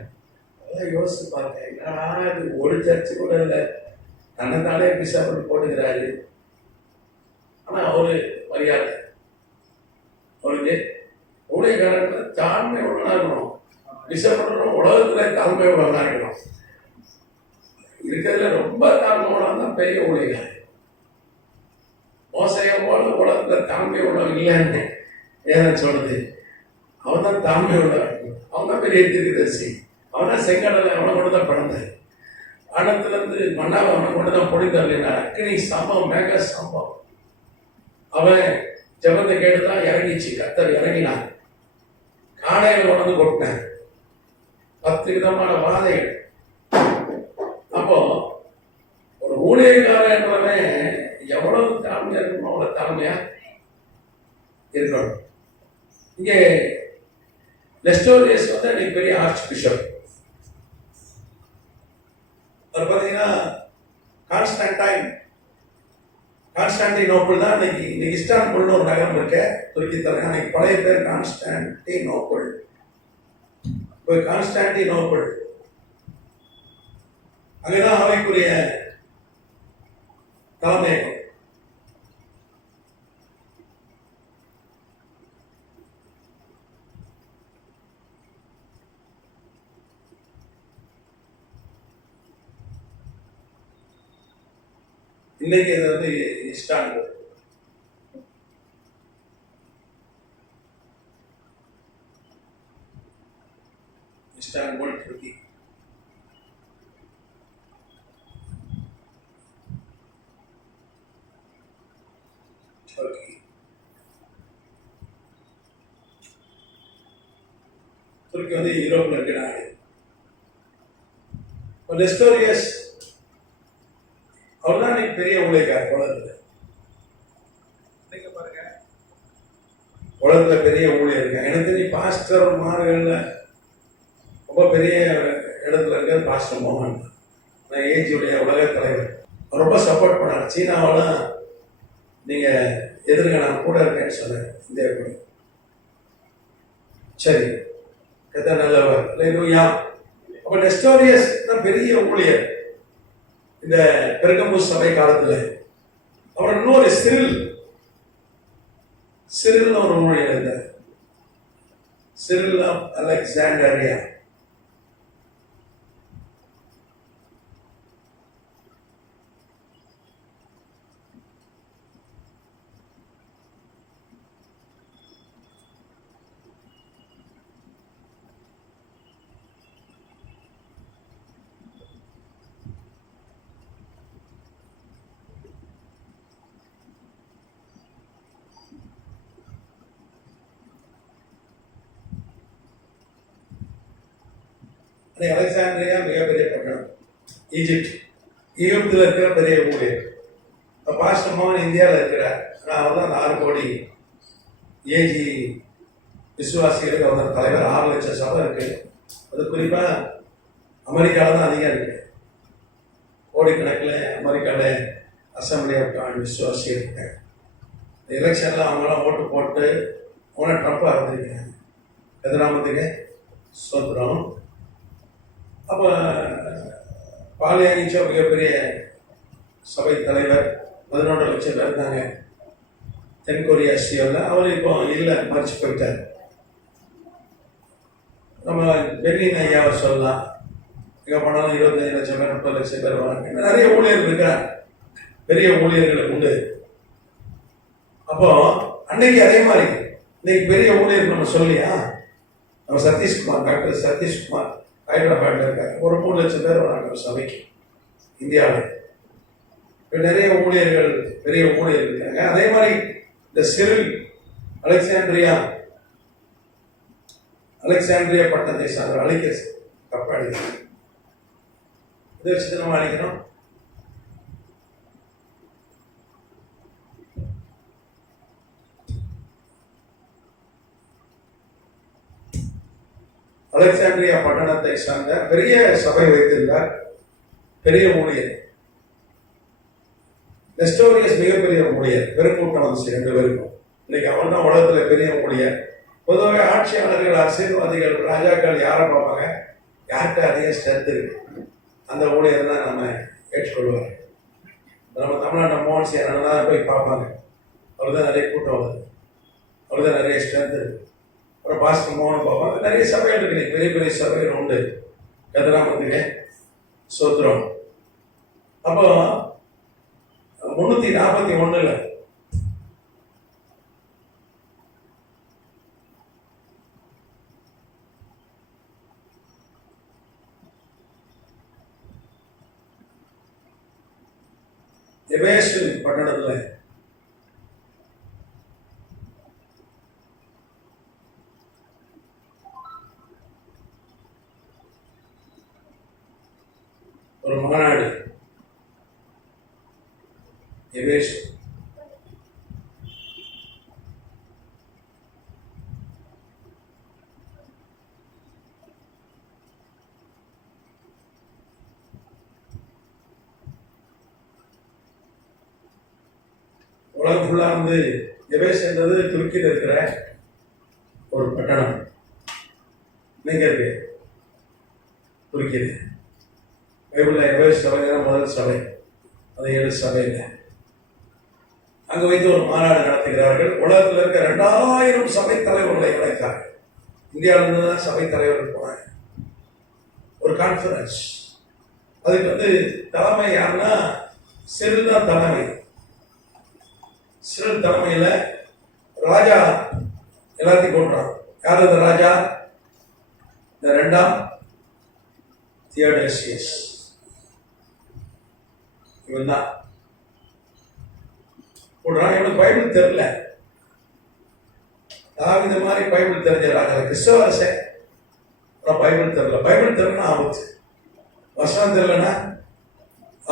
அதெல்லாம் யோசிச்சு பார்த்தேன், என்னடா இது ஒரு சர்ச்சு கூட இல்லை, தன்னைத்தானே பிஷப் போட்டுக்கிறாரு. ஆனால் அவரு மரியாதை, அவருக்கு ஊழியக்காரத்துல தாழ்மை உள்ளனா இருக்கணும். பிஷப் உலகத்துல தாழ்மை உள்ளனா இருக்கணும். இருக்கிறதுல ரொம்ப தாழ்மை உள்ளதான் பெரிய ஊழியக்காரன். மோசையை போல உலகத்துல தாழ்மை உள்ளவன் இல்லைன்னு ஏன் சொல்லுது. அவன் தான் தாழ்மை உள்ளவன், அவன் தான் பெரிய தீர்க்கதரிசி. அவன் தான் செங்கடலை அவனை கொண்டு தான் பிறந்தார். வானத்திலிருந்து மன்னாவை அவனை கொண்டு தான் பொழிந்தார். அக்கினி சம்பவம், மேக சம்பவம். அவன் ஜபத்தை கேட்டுதான் இறங்கிச்சு, கர்த்தர் இறங்கினான். காடையில் உணர்ந்து கொட்டினேன் 10 விதமான வாதைகள். அப்போ ஒரு ஊழியக்காரன் என்றவன் எவ்வளவு தாழ்மையா இருக்கணும், அவ்வளவு தாழ்மையா இருக்கணும். இங்கே நெஸ்டோரியஸ் வந்து இன்னைக்கு பெரிய ஆர்ச் பிஷப். அவர் பார்த்தீங்கன்னா கான்ஸ்டான்டினோப்பிள் தான் இன்னைக்கு இஸ்தான்புல்னு ஒரு நகரம் இருக்க துருக்கி தலைவர். அன்னைக்கு பழைய பேர் கான்ஸ்டான்டினோப்பிள். இப்போ கான்ஸ்டான்டினோப்பிள் அங்கதான் அவைக்குரிய தலைமையகம். இன்னைக்கு இது வந்து இஸ்தான்புல். இஸ்தான்புல் துருக்கி. துருக்கி வந்து யூரோப்ல இருக்க நாடு. நெஸ்டோரியஸ் அவர்தான் இன்னைக்கு பெரிய ஊழியக்காரர் உலகத்துல. நீங்க பாருங்க, உலகத்துல பெரிய ஊழியர் இருக்காங்க. எனக்கு தெரிஞ்சு பாஸ்டர் மார்கள்ல ரொம்ப பெரிய இடத்துல இருக்க பாஸ்டர் மோகன், ஏஜியுடைய உலக தலைவர். ரொம்ப சப்போர்ட் பண்ணார். சீனாவெல்லாம் நீங்க எதிர்க்க நான் கூட இருக்கேன்னு சொன்னேன். இந்தியா கூட சரி, கதை நல்லவர். அப்ப நெஸ்டோரியஸ் தான் பெரிய ஊழியர் இந்த பெர்கமு சபை காலத்துல. அவர் இன்னொரு சிறில் ஒரு ஊழியர் இருந்தார். Cyril of Alexandria. அலெக்சாண்ட்ரியா மிகப்பெரிய பட்டணம், ஈஜிப்தில் இருக்கிற பெரிய ஊழியர். பாஸ்டர் மோகன் இந்தியாவில் இருக்கிறார். ஆனால் அவர் தான் 6 கோடி ஏஜி விசுவாசிகளுக்கு அவர் தான் தலைவர். 6 லட்சம் சபை இருக்கு. அது குறிப்பாக அமெரிக்காவில் தான் அதிகம் இருக்கு. கோடிக்கணக்கில் அமெரிக்காவில் அசம்பிளி ஆஃப் காட் விசுவாசி இருக்காங்க. எலெக்ஷனில் அவங்களாம் ஓட்டு போட்டு அவனை ட்ரம்ப்பாக இருந்திருக்காங்க. எதிராமத்துக்கு சோத்ரம். அப்போ பாலியானிச்சோ மிகப்பெரிய சபை தலைவர், 11 லட்சம் பேர் இருந்தாங்க தென்கொரியா சியோவில். அவர் இப்போ இல்லை, மறைச்சு போயிட்டார். நம்ம பெர்லின் ஐயாவை சொல்லலாம். இங்கே போனாலும் 25 லட்சம் பேர் 30 லட்சம் பேர் வராங்க. நிறைய ஊழியர்கள் இருக்கிறார், பெரிய ஊழியர்கள் உண்டு. அப்போ அன்னைக்கு அதே மாதிரி இன்னைக்கு பெரிய ஊழியர்கள் நம்ம சொல்லியா, நம்ம சதீஷ்குமார், டாக்டர் சதீஷ்குமார் ஹைதராபாத்ல இருக்காரு. ஒரு 3 லட்சம் பேர் வராங்க சபைக்கு இந்தியாவில். நிறைய ஊழியர்கள், பெரிய ஊழியர்கள் இருக்காங்க. அதே மாதிரி இந்த சிறில் அலெக்சாண்ட்ரியா பட்டணத்தை சார்ந்த தப்பா அடிக்கணும். இதை வச்சு நம்ம அடிக்கணும். அலெக்சாண்ட்ரியா பட்டணத்தை சார்ந்த பெரிய சபை வைத்திருந்தார், பெரிய ஊழியர். நெஸ்டோரியஸ் மிகப்பெரிய ஊழியர், பெருங்கூட்டம் வந்து 2 பேருக்கும். இன்னைக்கு அவன் தான் உலகத்துல பெரிய ஊழியர். பொதுவாக ஆட்சியாளர்கள், அரசியல்வாதிகள், ராஜாக்கள் யாரை பார்ப்பாங்க? யார்கிட்ட அதிக ஸ்ட்ரென்த் இருக்கு அந்த ஊழியர் தான் நம்ம ஏற்றுக்கொள்வார். நம்ம தமிழ்நாட்டில் மோகன் சேனல் தான் போய் பார்ப்பாங்க. அவர் தான் நிறைய கூட்டம் வருது, அவர் தான் நிறைய ஸ்ட்ரென்த் இருக்கு. அப்புறம் பாஸ்கர் மோகன் பார்ப்பாங்க. நிறைய சபைகள் இருக்கு, பெரிய பெரிய சபைகள் உண்டு. எதெல்லாம் வந்துங்க சோத்திரம். அப்போ 341 எபேசு பட்டணத்துல ஒரு மாநாடு. எபேசு உலகம் ஃபுல்லா வந்து எபேசுன்றது துருக்கியில் இருக்கிற ஒரு பட்டணம். நீங்க இருக்கு துருக்கியில். பைபிள்ல எபேசு சபை தான் முதல் சபை, அது 7 சபை இல்லை. அங்க வைத்து ஒரு மாநாடு நடத்துகிறார்கள். உலகத்தில் இருக்க 2000 சபை தலைவர்களை அழைத்தார்கள். இந்தியாவிலிருந்து தான் சபை தலைவர்கள் போனாங்க. ஒரு கான்ஃபரன்ஸ். அதுக்கு வந்து தலைமை யாருன்னா சிறில் தான் தலைமை. சிறில் தலைமையில ராஜா எல்லாத்தையும் கொண்டான். யார் அந்த ராஜா? இந்த 2ஆம் தியோடோசியஸ். இவன் தான் போடுறான். இவனுக்கு பைபிள் தெரியல. தாவீது மாதிரி பைபிள் தெரிஞ்ச ராஜா, கிறிஸ்தவ அரசே, பைபிள் தெரியல. பைபிள் தெரியலன்னா ஆபத்து, வசனம் தெரியலன்னா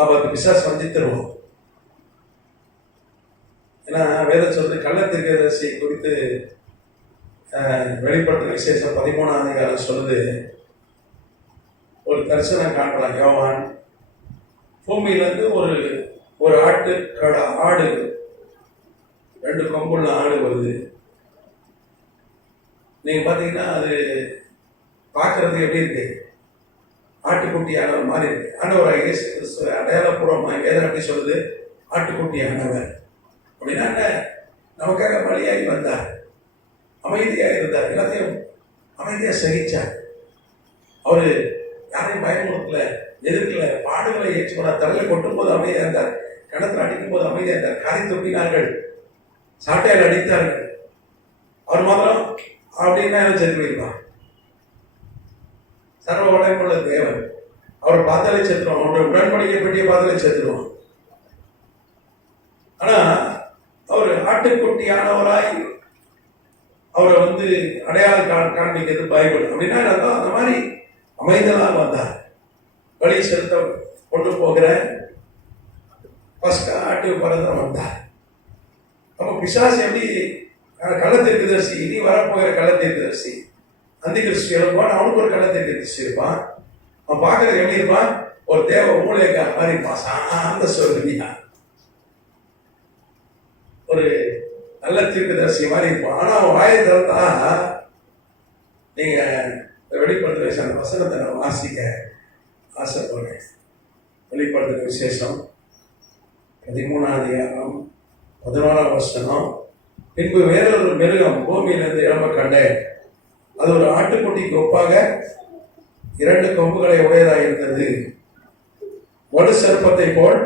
ஆபத்து, பிசாசு சந்தித்துருவோம். ஏன்னா வேதம் சொல்றது கள்ளத்தீர்க்கதரிசி குறித்து வெளிப்படுத்த விசேஷம் 13ஆம் அதிகாரம் சொல்லுது. ஒரு தரிசனம் காண்றான் யோவான். பூமியிலிருந்து ஒரு ஆடு 2 கொம்புள்ள ஆடு வருது. நீங்க பாத்தீங்கன்னா அது பார்க்கறது எப்படி இருக்கு? ஆட்டுக்குட்டியானவர் மாதிரி இருக்கு. ஆண்டவர் இயேசு கிறிஸ்து அடையாளப்பூர்வமாக வேதம் எப்படி சொல்லுது? ஆட்டுக்குட்டியானவர் அப்படின்னா நமக்காக பலியாகி வந்தார், அமைதியாக இருந்தார், எல்லாத்தையும் அமைதியா சகிச்சார். அவரு யாரையும் பயமுறுத்தல, எதிர்க்கல, பாடுகளை ஏற்றுக்கொண்டார். தலையில கொட்டும் போது அமைதியா இருந்தார், கணத்துல அடிக்கும் போது அமைதியா இருந்தார். காரை தொட்டினார்கள், சாட்டையால் அடித்தார்கள். அவர் மாத்திரம் அப்படின்னா சென்று போயிருப்பார். சர்வ வளமுள்ள தேவன். அவர் பார்த்தாலே செத்துருவான். அவருடைய உடன்படிக்கை பெட்டியை பார்த்தாலே செத்துருவான். ஆனா அவர் ஆட்டுக்குட்டியானவராய் அவரை வந்து அடையாளம் காண்பிக்கிறது பைபிள். அப்படின்னா அந்த மாதிரி அமைதலாக வந்தார். வழி செலுத்த கொண்டு போகிற பஸ்கா ஆட்டு பரதம் வந்தார். அப்ப பிசாசு எப்படி கள்ளத்தீர்க்கதரிசி, இனி வரப்போகிற கள்ளத்தீர்க்கதரிசி அந்தி கிறிஸ்து எழுப்பான், அவனுக்கு ஒரு கள்ளத்தீர்க்கதரிசி இருப்பான். அவன் பார்க்கறது எப்படி இருப்பான்? ஒரு தேவ ஊழியக்கார மாதிரி இருப்பான். சாந்த சொல்லுவியா, ஒரு நல்ல தீர்க்கதரிசி மாதிரி இருப்பான். ஆனா அவன் வாயை திறந்தா நீங்க வெளிப்படுத்துற அந்த வசனத்தை நான் வாசிக்க ஆசைப்படுறேன். வெளிப்படுத்துற விசேஷம் 13ஆம் அதிகாரம் 11ஆம் வசனம். பின்பு வேறொரு மிருகம் பூமியிலிருந்து எழும்ப கண்டேன். அது ஒரு ஆட்டுக்குட்டிக்கு ஒப்பாக 2 கொம்புகளை உடையதாக இருந்தது. வலு சர்ப்பத்தை போல்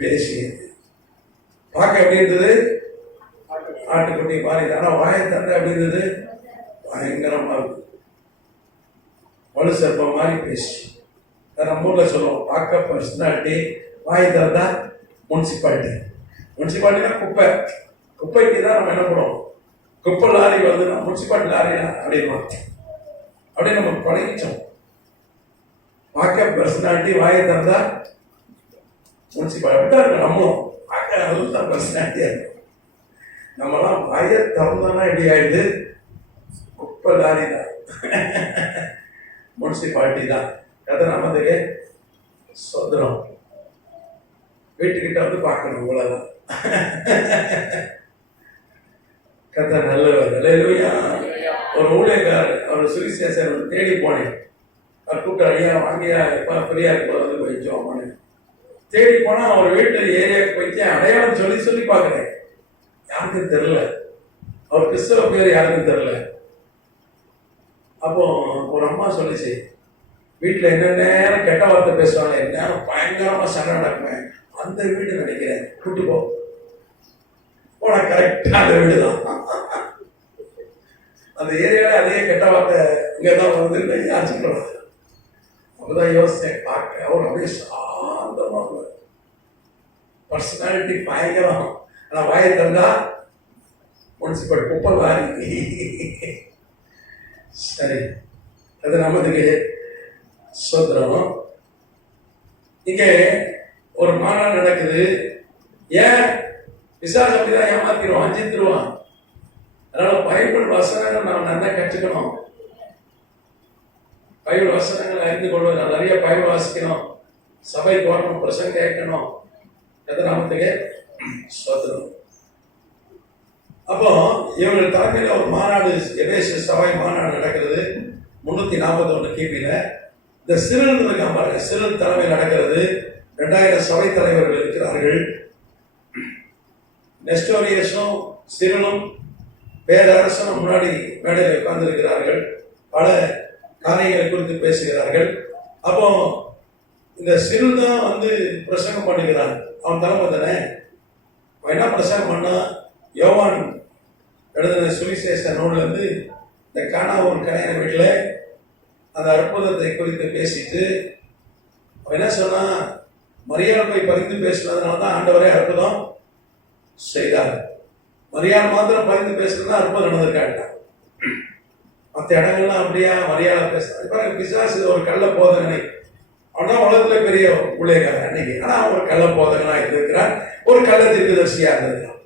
பேசியது. பார்க்க எப்படி இருந்தது? ஆட்டுக்குட்டி மாதிரி. ஆனா வாயை தண்டை எப்படி இருந்தது? பயங்கரமா இருக்கு. வலு சர்ப்பம் மாதிரி பேசி. நம்ம ஊர்ல சொல்லுவோம், பார்க்க பர்சனாலிட்டி, வாய் திறந்தா முனிசிபாலிட்டி. முனிசிபாலிட்டினா குப்பை. குப்பைக்கு தான் நம்ம என்ன பண்ணுவோம்? குப்பை லாரி வருதுன்னா முனிசிபாலிட்டி லாரி அப்படின்னா அப்படியே நம்ம பழகிச்சோம். பார்க்க பர்சனாலிட்டி, வாயை திறந்தா முனிசிபாலிட்டி அப்படிதான் இருக்கும். நம்மளும் பார்க்க அதுதான் பர்சனாலிட்டியா இருக்கும். நம்மலாம் வாயை திறந்தோம்னா எப்படி ஆயிடுது? குப்பை லாரி தான், முனிசிபாலிட்டி தான். கதை நமதுக்கு சொந்தம். வீட்டுக்கிட்ட வந்து பார்க்கணும், இவ்வளவுதான். கதை நல்லவர். அல்லேலூயா. ஒரு ஊழியக்காரர், அவர் சுவிசேஷர் தேடி போனேன். அவர் கூப்பிட்டார், ஐயா வாங்கியா எப்போ ஃப்ரீயா இருப்போம் வந்து போய் ஜோம் பண்ணேன். தேடி போனா அவர் வீட்டு ஏரியாவுக்கு போயிட்டு அடையாளம் சொல்லி சொல்லி பார்க்குறேன். யாருக்கும் தெரியல. அவர் கிறிஸ்தவ பேர் யாருக்கும் தெரியல. அப்போ ஒரு அம்மா சொல்லிச்சு, வீட்டில் என்ன நேரம் கெட்ட வார்த்தை பேசுவாங்க, நேரம் பயங்கரமா சண்டை நடக்குமே, அந்த வீடு நினைக்கிறேன், கூட்டி போ. போனா கரெக்டா அந்த வீடு தான். அந்த ஏரியாவில் அதே கெட்ட வார்த்தை இங்கதான் வந்து யாச்சுக்கலாம். அப்பதான் யோசிச்சேன், பார்க்க அவர் அப்படியே சாந்தமா பர்சனாலிட்டி பயங்கரம். ஆனா வாயை தந்தா முனிசிபல் குப்பை வாரி. சரி, அது நமதுக்கு சோதரம். இங்க ஒரு மாநாடு நடக்குது. ஏன்? பிசாசு அப்படிதான் ஏமாத்திடுவான், அஞ்சித்துருவான். அதனால பைபிள் வசனங்கள் நாம் நல்லா கற்றுக்கணும். பைபிள் வசனங்களை அறிந்து கொள்வது, நிறைய பைபிள் வாசிக்கணும், சபைக்கு வரணும், பிரசங்க கேட்கணும். எதை நாமத்துக்கு சோதரம். அப்போ இவர்கள் தலைமையில் ஒரு மாநாடு, எபேசு சபை மாநாடு நடக்கிறது. 341 கிபியில இந்த சிறில் இருக்காம பாருங்க, சிறில் தலைமையில் நடக்கிறது. 2000 சபை தலைவர்கள் இருக்கிறார்கள். நெஸ்டோரியஸும் சிறிலும் பேரரசனும் முன்னாடி மேடையில் உட்கார்ந்து இருக்கிறார்கள். பல காரியங்களை குறித்து பேசுகிறார்கள். அப்போ இந்த சிறில் தான் வந்து பிரசங்கம் பண்ணுகிறான். அவன் தலைமை தானே. அவன் என்ன பிரசங்கம் பண்ணா, யோவான் எழுதின சுவிசேஷ நூல்ல இருந்து இந்த கானா ஒரு கல்யாண வீட்டில் அந்த அற்புதத்தை குறித்து பேசிட்டு அவன் என்ன சொன்னா, மரியாள் போய் பரிந்து பேசினதுனால தான் ஆண்டவரே அற்புதம் செய்தார். மரியாள் மாத்திரம் பரிந்து பேசுறதுனா அற்புதம் நடந்திருக்காங்க. மற்ற இடங்கள்லாம் அப்படியா மரியாதை பேசுறாங்க. பிசாசு ஒரு கள்ள போதகனை, அவனா உலகத்துல பெரிய ஊழியக்காரன் அன்னைக்கு. ஆனா அவன் ஒரு கள்ள போதகனா இருந்திருக்கிறான், ஒரு கள்ள தீர்க்கதரிசியா இருந்திருக்கான்.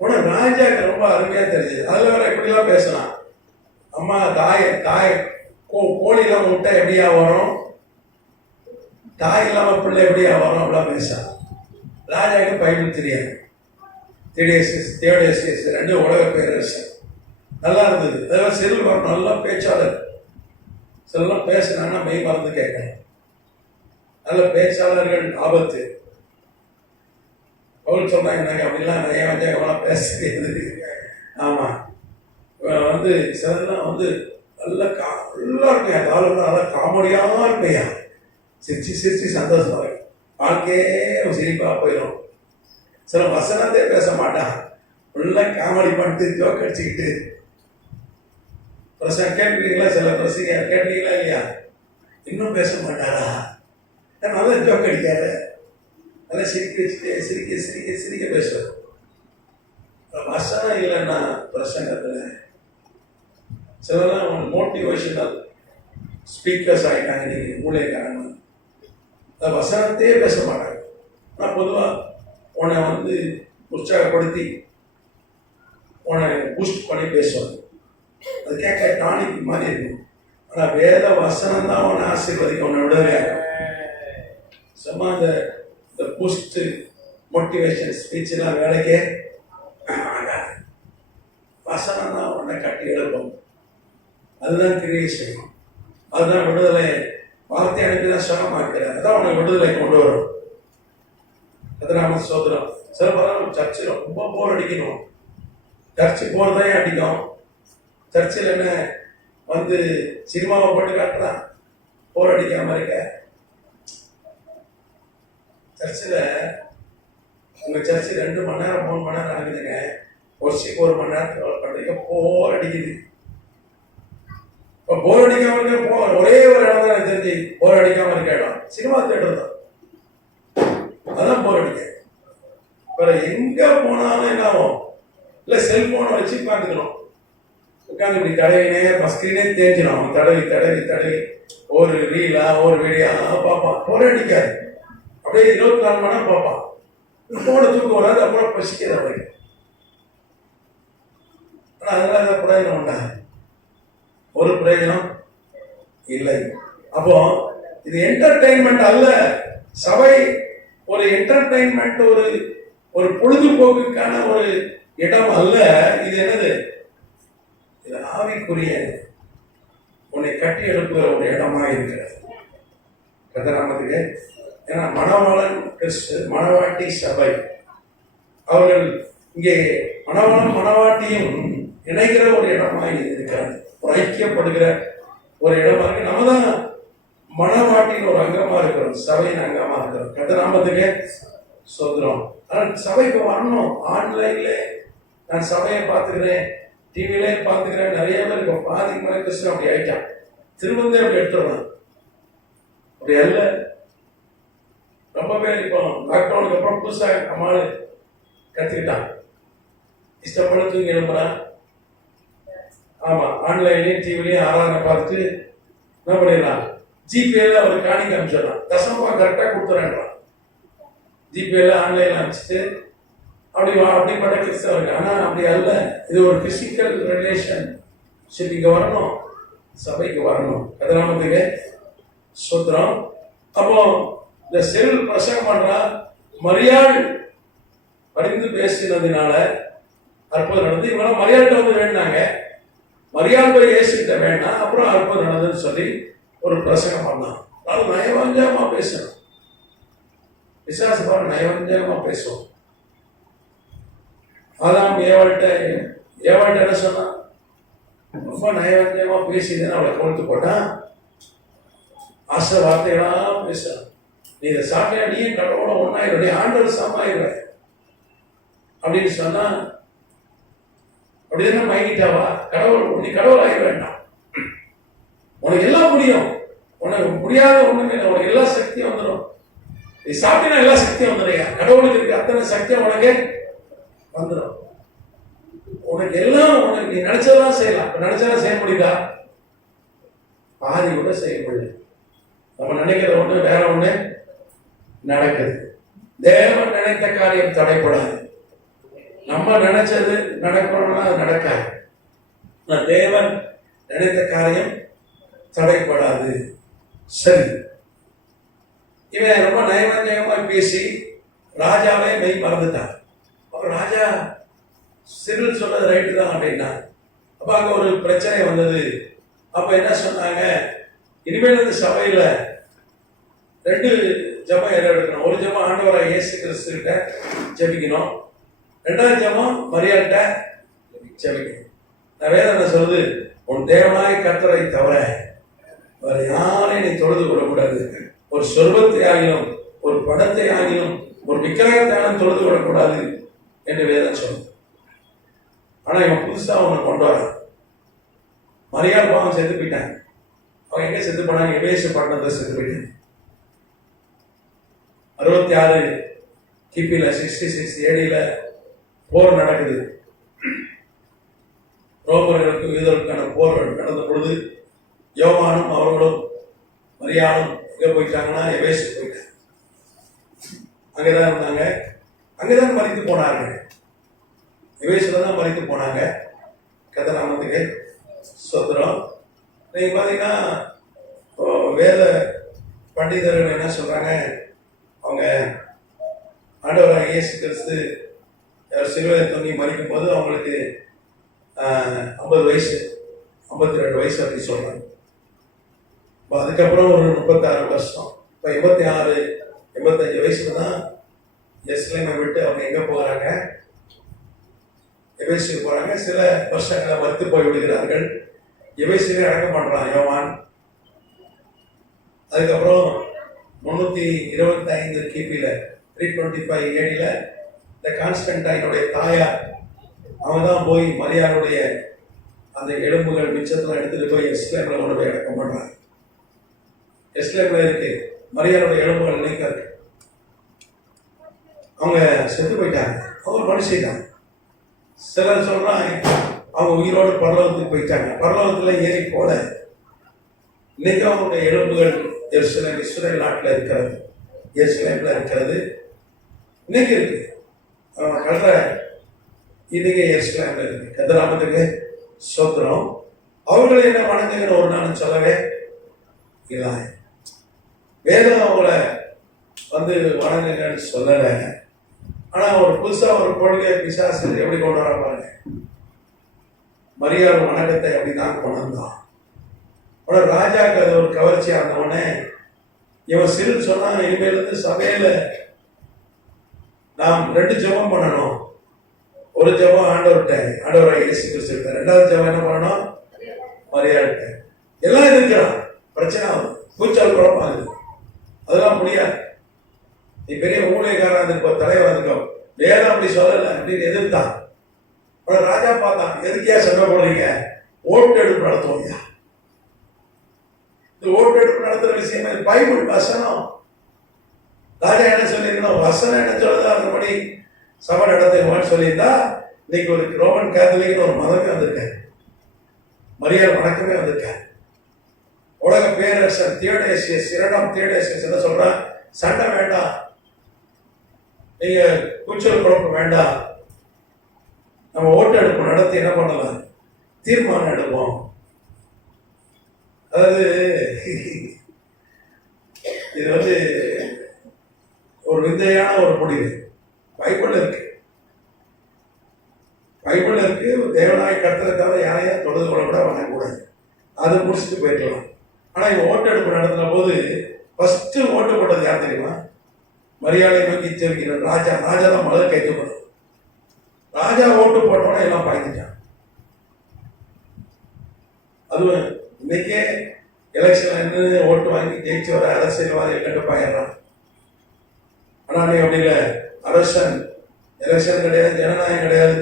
உன ராஜாக்கு ரொம்ப அருமையா தெரிஞ்சது. அதுல வர எப்படிலாம் பேசலாம். அம்மா தாய் கோழி இல்லாம விட்டா எப்படியா வரும், தாய் இல்லாம பிள்ளை எப்படியா வரும், அப்படிலாம் பேசலாம். ராஜாவுக்கு பைபிள் தெரியாது. தியோடேசியஸ் 2 உலக பேரரசு. நல்லா இருந்தது. அதெல்லாம் செல்வம் நல்லா பேச்சாளர். சிலலாம் பேசினாங்கன்னா மெய் மறந்து கேட்கணும். நல்ல பேச்சாளர்கள் ஆபத்து. அவள் சொல்றாங்க, எனக்கு அப்படிலாம் நிறைய வந்து எவ்வளோ பேச தெரியாது. ஆமா, வந்து சிலர்லாம் வந்து நல்லா இருப்பையா, தாளும் நல்லா காமெடியாக இருப்பையா, சிரிச்சு சிரிச்சு சந்தோஷமா இருக்கும். வாழ்க்கையே சிரிப்பா போயிடும். சில வசனத்தே பேச மாட்டான், ஃபுல்லா காமெடி பண்ணிட்டு ஜோக் அடிச்சுக்கிட்டு. பிரசங்க கேட்பீங்களா? சில பிரசங்க கேட்டீங்களா இல்லையா? இன்னும் பேச மாட்டாரா? நல்லா ஜோக் அடிக்காத, நல்லா சிரிக்க வச்சுட்டு சிரிக்க சிரிக்க சிரிக்க பேசுவார். வசனம் இல்லைன்னா பிரசங்கத்துல சிலலாம் மோட்டிவேஷனல் ஸ்பீக்கர்ஸ் ஆகிட்டாங்க இன்னைக்கு ஊழியக்காரங்க. அந்த வசனத்தையே பேச மாட்டாங்க. ஆனால் பொதுவாக உன்னை வந்து உற்சாகப்படுத்தி உன்னை பூஸ்ட் பண்ணி பேசுவாங்க. அது கேட்க டானிக் மாதிரி இருக்கும். ஆனால் வேத வசனம் தான் உன்னை ஆசீர்வதிக்க, உன்னை விடவே சும்மா இந்த பூஸ்ட் மோட்டிவேஷன் ஸ்பீச்செல்லாம் வேலைக்கே ஆகாது. வசனம் தான் உன்னை கட்டி எழுப்போம். அதுதான் கிரியை செய்யும். அதுதான் விடுதலை. வார்த்தை அனுப்பிதான் சுகமாக்கிறார். அதான் உனக்கு விடுதலை கொண்டு வரும். அதனால சோதரம். சில பரவாயில்ல, சர்ச்சு ரொம்ப போர் அடிக்கணும். சர்ச்சு போறதே அடிக்கும். சர்ச்சில் என்ன வந்து சினிமாவை போட்டு காட்டுறான், போர் அடிக்காம இருக்க. சர்ச்சில் உங்க சர்ச்சு 2 மணி நேரம் 3 மணி நேரம் ஆகுதுங்க. வருஷத்துக்கு 1 மணி நேரம் பண்றீங்க, போர் அடிக்குது. இப்போ போர் அடிக்காம இருக்க ஒரே ஒரு இடம் தான் தெரிஞ்சு போர் அடிக்காம இருக்க இடம் சினிமா தியேட்டர் தான். அதான் போர் அடிக்க. வேற எங்க போனாலும் என்ன ஆகும்? இல்ல செல்போனை வச்சு பார்த்துக்கணும். உட்காந்து இப்படி தடவினே ஸ்கிரீனே தேஞ்சிடும். அவன் தடவி தடவி தடவி ஒரு ரீலா ஒரு வீடியோ பார்ப்பான். போரே அடிக்காது. அப்படியே 24 மணி நேரம் பார்ப்பான். போன தூக்கம் வராது. அப்புறம் பசிக்கிறது அவனுக்கு. ஆனால் அதனால அந்த பிரயோஜனம் உண்டா? ஒரு பிரயோஜனம் இல்லை. அப்போ இது என்டர்டைன்மெண்ட் அல்ல. சபை ஒரு என்டர்டைன்மெண்ட், ஒரு பொழுதுபோக்குக்கான ஒரு இடம் அல்ல. இது என்னது? இது ஆவிக்குரிய உன்னை கட்டி எழுப்புகிற ஒரு இடமா இருக்கிறது. கதராமத்துக்கு ஏன்னா மணவாளன் கிறிஸ்து, மணவாட்டி சபை. அவர்கள் இங்கே மணவாளன் மணவாட்டியும் இணைகிற ஒரு இடமா இருக்கிறது. ஒரு ஐக்கியப்படுகிற ஒரு இடமா இருக்கு. நம்ம தான் மணவாட்டின் ஒரு அங்கமா இருக்கிறோம், சபையின் அங்கமா இருக்கிறோம். கதராமத்துக்கு சொல்றோம். ஆனால் சபைக்கு வரணும். ஆன்லைன்ல நான் சபையை பார்த்துக்கிறேன், டிவிலே பார்த்துக்கிறேன். நிறைய பேர் இப்போ பாதி மலை கிறிஸ்து அப்படி ஆயிட்டான். திரும்ப அப்படி எடுத்துடலாம். அப்படி அல்ல. ரொம்ப பேர் இப்போ லாக்டவுனுக்கு அப்புறம் புதுசாக நம்மளால கற்றுக்கிட்டான். இஷ்டப்பட தூங்கி எழுப்புறான். ஆமா, ஆன்லைன்லயும் டிவிலையும் ஆராதனை பார்த்து என்ன பண்ணிடலாம், ஜிபேல ஒரு காணிக்க அனுப்பிச்சிடலாம். தசமா கரெக்டாக கொடுத்துறேன்றான். ஜிபேல ஆன்லைன்ல அனுப்பிச்சிட்டு அப்படிப்பட்ட கிறிஸ்தவர்கள். ஆனா அப்படி அல்ல. இது ஒரு பிசிக்கல் ரிலேஷன். சரி, இங்க வரணும், சபைக்கு வரணும். கதிராமத்துக்கு சுத்திரம். அப்போ இந்த செல் பிரசங்கம் பண்றா, மரியாள் பரிந்து பேசினதுனால அற்புதம் நடந்து. இவங்க மரியாதை வந்து வேண்டாங்க, மரியாதை போய் ஏசிக்கிட்ட வேண்டாம். அப்புறம் அற்புதம் நடந்ததுன்னு சொல்லி ஒரு பிரசங்கம் பண்ணான். அது நயவஞ்சகமா பேசணும். விசுவாச பாரு, நயவஞ்சகமா பேசுவோம். அதான் ஏவாள்கிட்ட என்ன சொன்னா, ரொம்ப நயவஞ்சகமா பேசிதுன்னு அவளை கொழுத்து போட்டான். ஆசை வார்த்தைகளாம் பேசுறான். நீ இதை சாப்பிட்டா நீயும் கடவுளோட ஒன்னாயிரம், நீ ஆண்டவர் சமாயிடுவ அப்படின்னு சொன்னா, அப்படி என்ன மயங்கிட்டாவா? கடவுள், நீ கடவுள் ஆகிட வேண்டாம். உனக்கு எல்லாம் முடியும். உனக்கு முடியாத ஒண்ணுமே இல்லை. உனக்கு எல்லா சக்தியும் வந்துடும். நீ சாப்பிட்டா எல்லா சக்தியும் வந்துடும். கடவுளுக்கு இருக்கு அத்தனை சக்தியும் உனக்கு வந்துடும். உனக்கு எல்லாம், உனக்கு நீ நினைச்சதெல்லாம் செய்யலாம். நினைச்சதெல்லாம் செய்ய முடியுதா? பாதி கூட செய்ய முடியல. நம்ம நினைக்கிற ஒண்ணு வேற ஒண்ணு நடக்குது. தேவன் நினைத்த காரியம் தடைப்படாது. நம்ம நினைச்சது நடக்கணும்னா அது நடக்காது. தேவன் நினைத்த காரியம் தடைப்படாது. சரி, இவன் ரொம்ப நயவஞ்சகமா பேசி ராஜாவே மெய் மறந்துட்டான். அப்ப ராஜா சிறில் சொன்னது ரைட்டு தான் அப்படின்னா. அப்ப அங்க ஒரு பிரச்சனை வந்தது. அப்ப என்ன சொன்னாங்க, இனிமேல் இந்த சபையில 2 ஜெபம் எடுக்கணும். ஒரு ஜெபம் ஆண்டவராக இயேசு கிறிஸ்து கிட்ட ஜெபிக்கணும். 2வது ஜெபம் மரியாதை ஜெபிக்கணும். வேதம் சொல்லுது, உன் தேவனாய் கர்த்தரை தவிர வேற யாரையும் நீ தொழுது கொள்ளக்கூடாது. ஒரு சொர்வத்தை ஆகிலும், ஒரு படத்தை ஆகிலும், ஒரு விக்கிரகத்தை தொழுது கொள்ளக்கூடாது என்று வேதம் சொல்லுது. ஆனா இவன் புதுசா அவனை கொண்டு வரான். மரியாதை பாவம் செத்து போயிட்டாங்க. அவங்க எங்க செத்து போனாங்க? எபேசு பட்டணத்துல செத்து போயிட்டாங்க. 66 கிபில 66 ஏடியில போர் நடக்குது. ரோமர்களுக்கு யூதர்களுக்கான போர் நடந்த பொழுது யோவானும் அவர்களும் மரியாளும் எங்க போயிட்டாங்கன்னா எபேசுக்கு போயிட்டாங்க. அங்கதான் இருந்தாங்க. அங்கதான் மரித்து போனார்கள். எபேசுல தான் மரித்து போனாங்க. கதராமத்துக்கு சோத்திரம். நீங்க பாத்தீங்கன்னா வேத பண்டிதர்கள் என்ன சொல்றாங்க, அவங்க ஆண்டவராக இயேசு கிறிஸ்து சிலுவையில் தொங்கி மறிக்கும் போது அவங்களுக்கு 50 வயசு 52 வயசு அப்படின்னு சொல்றாங்க. அதுக்கப்புறம் ஒரு 36 வருஷம், இப்போ 86 85 வயசுல தான் எஸ்லேமை விட்டு அவங்க எங்க போகிறாங்க? எபேசுக்கு போறாங்க. சில வருஷங்களை மறுத்து போய் விடுகிறார்கள். எபேசுல அடக்கம் பண்றான் யோவான். அதுக்கப்புறம் 325 கிபில 325 ஏடியில இந்த கான்ஸ்டன்டைனுடைய தாயார் அவங்க தான் போய் மரியாளுடைய அந்த எலும்புகள் மிச்சத்துல எடுத்துட்டு போய் எஸ்லேம்ல கொண்டு போய் அடக்கம் பண்றாங்க. எஸ்லேம்ல இருக்கு மரியாளுடைய எலும்புகள் நினைக்க இருக்கு. அவங்க செத்து போயிட்டாங்க. அவங்க மனுஷிட்டாங்க. சிலர் சொல்றாங்க அவங்க உயிரோடு பரலோகத்துக்கு போயிட்டாங்க. பரலோகத்தில் ஏறி போல. இன்னைக்கு அவங்களுடைய எலும்புகள் இஸ்ரேல் நாட்டில் இருக்கிறது, எருசலேமில் இருக்கிறது. இன்னைக்கு இருக்கு அவன் கல்ற இன்னைக்கு எருசலேமில் இருக்கு. கதிராமத்துக்கு சோத்திரம். அவர்களை என்ன வணங்குகிற ஒரு நாள் சொல்லவே இல்லை. வேதம் அவங்கள வந்து வணங்குங்கன்னு சொல்லலை. ஆனால் ஒரு புதுசாக ஒரு கொள்கை பிசாசு எப்படி கொண்டு வராங்க, மரியாதை வணக்கத்தை அப்படிதான் கொண்டு வந்தான். ஆனால் ராஜாக்கு அது ஒரு கவர்ச்சி ஆனவுடனே இவன் சிறு சொன்னா, இனிமேலிருந்து சபையில நாம் 2 ஜெபம் பண்ணணும். ஒரு ஜெபம் ஆண்டவரை இயேசு கிறிஸ்து, 2வது ஜெபம் என்ன பண்ணணும், மரியாதை. எல்லாம் இருக்கிறான், பிரச்சனை ஆகுது, கூச்சல் குழப்பாகுது, அதெல்லாம் முடியாது. நீ பெரிய ஊழியக்காரன் இருப்ப, தலைவர் இருக்கும், வேதம் அப்படி சொல்லலை அப்படின்னு எதிர்த்தான். ராஜா பார்த்தான், எதுக்கியா சண்டை போடுறீங்க, ஓட்டு எடுப்பு நடத்துவோம். இந்த ஓட்டு எடுப்பு நடத்துற விஷயம் பைபிள் வசனம். ராஜா என்ன சொல்லியிருக்கணும், வசனம் என்ன சொல்லுதோ அந்தபடி சபை நடத்துங்கன்னு சொல்லியிருந்தா இன்னைக்கு ஒரு ரோமன் கேத்தலிக்னு ஒரு மதமே வந்திருக்காரு, மரியாதை வணக்கமே வந்திருக்காரு. உலக பேரரசர் தியோடேசியஸ், 2ஆம் தியோடேசியஸ் என்ன சொல்றான், சண்டை வேண்டாம், நீங்க கூச்சல் குழப்பம் வேண்டாம், நம்ம ஓட்டு எடுப்பு நடத்தி என்ன பண்ணலாம், தீர்மானம் எடுப்போம். அதாவது இது வந்து ஒரு விந்தையான ஒரு முடிவு. பைபிள் இருக்கு, பைபிள் இருக்கு. தேவனாய் கர்த்தருக்காக யாரையும் தொழுது கொள்ள கூட வாங்கக்கூடாது, அதை முடிச்சுட்டு போயிடலாம். ஆனா இவன் ஓட்டு எடுப்பு நடத்தின போது ஃபர்ஸ்ட் ஓட்டு போட்டது யார் தெரியுமா, மரியாதை நோக்கி செவிக்கிற ராஜா. ராஜா தான் முதல்ல கைக்கப்படும். ராஜா ஓட்டு போட்டோன்னா எல்லாம் பாய்ந்துட்டான். அதுவும் இன்னைக்கே எலெக்ஷன் ஓட்டு வாங்கி ஜெயிச்சு வர அரசியல்வாதிகள் கண்டு பாயிடுறான். ஆனா நீ அப்படி இல்லை, அரசன் எலெக்ஷன் கிடையாது, ஜனநாயகம் கிடையாது.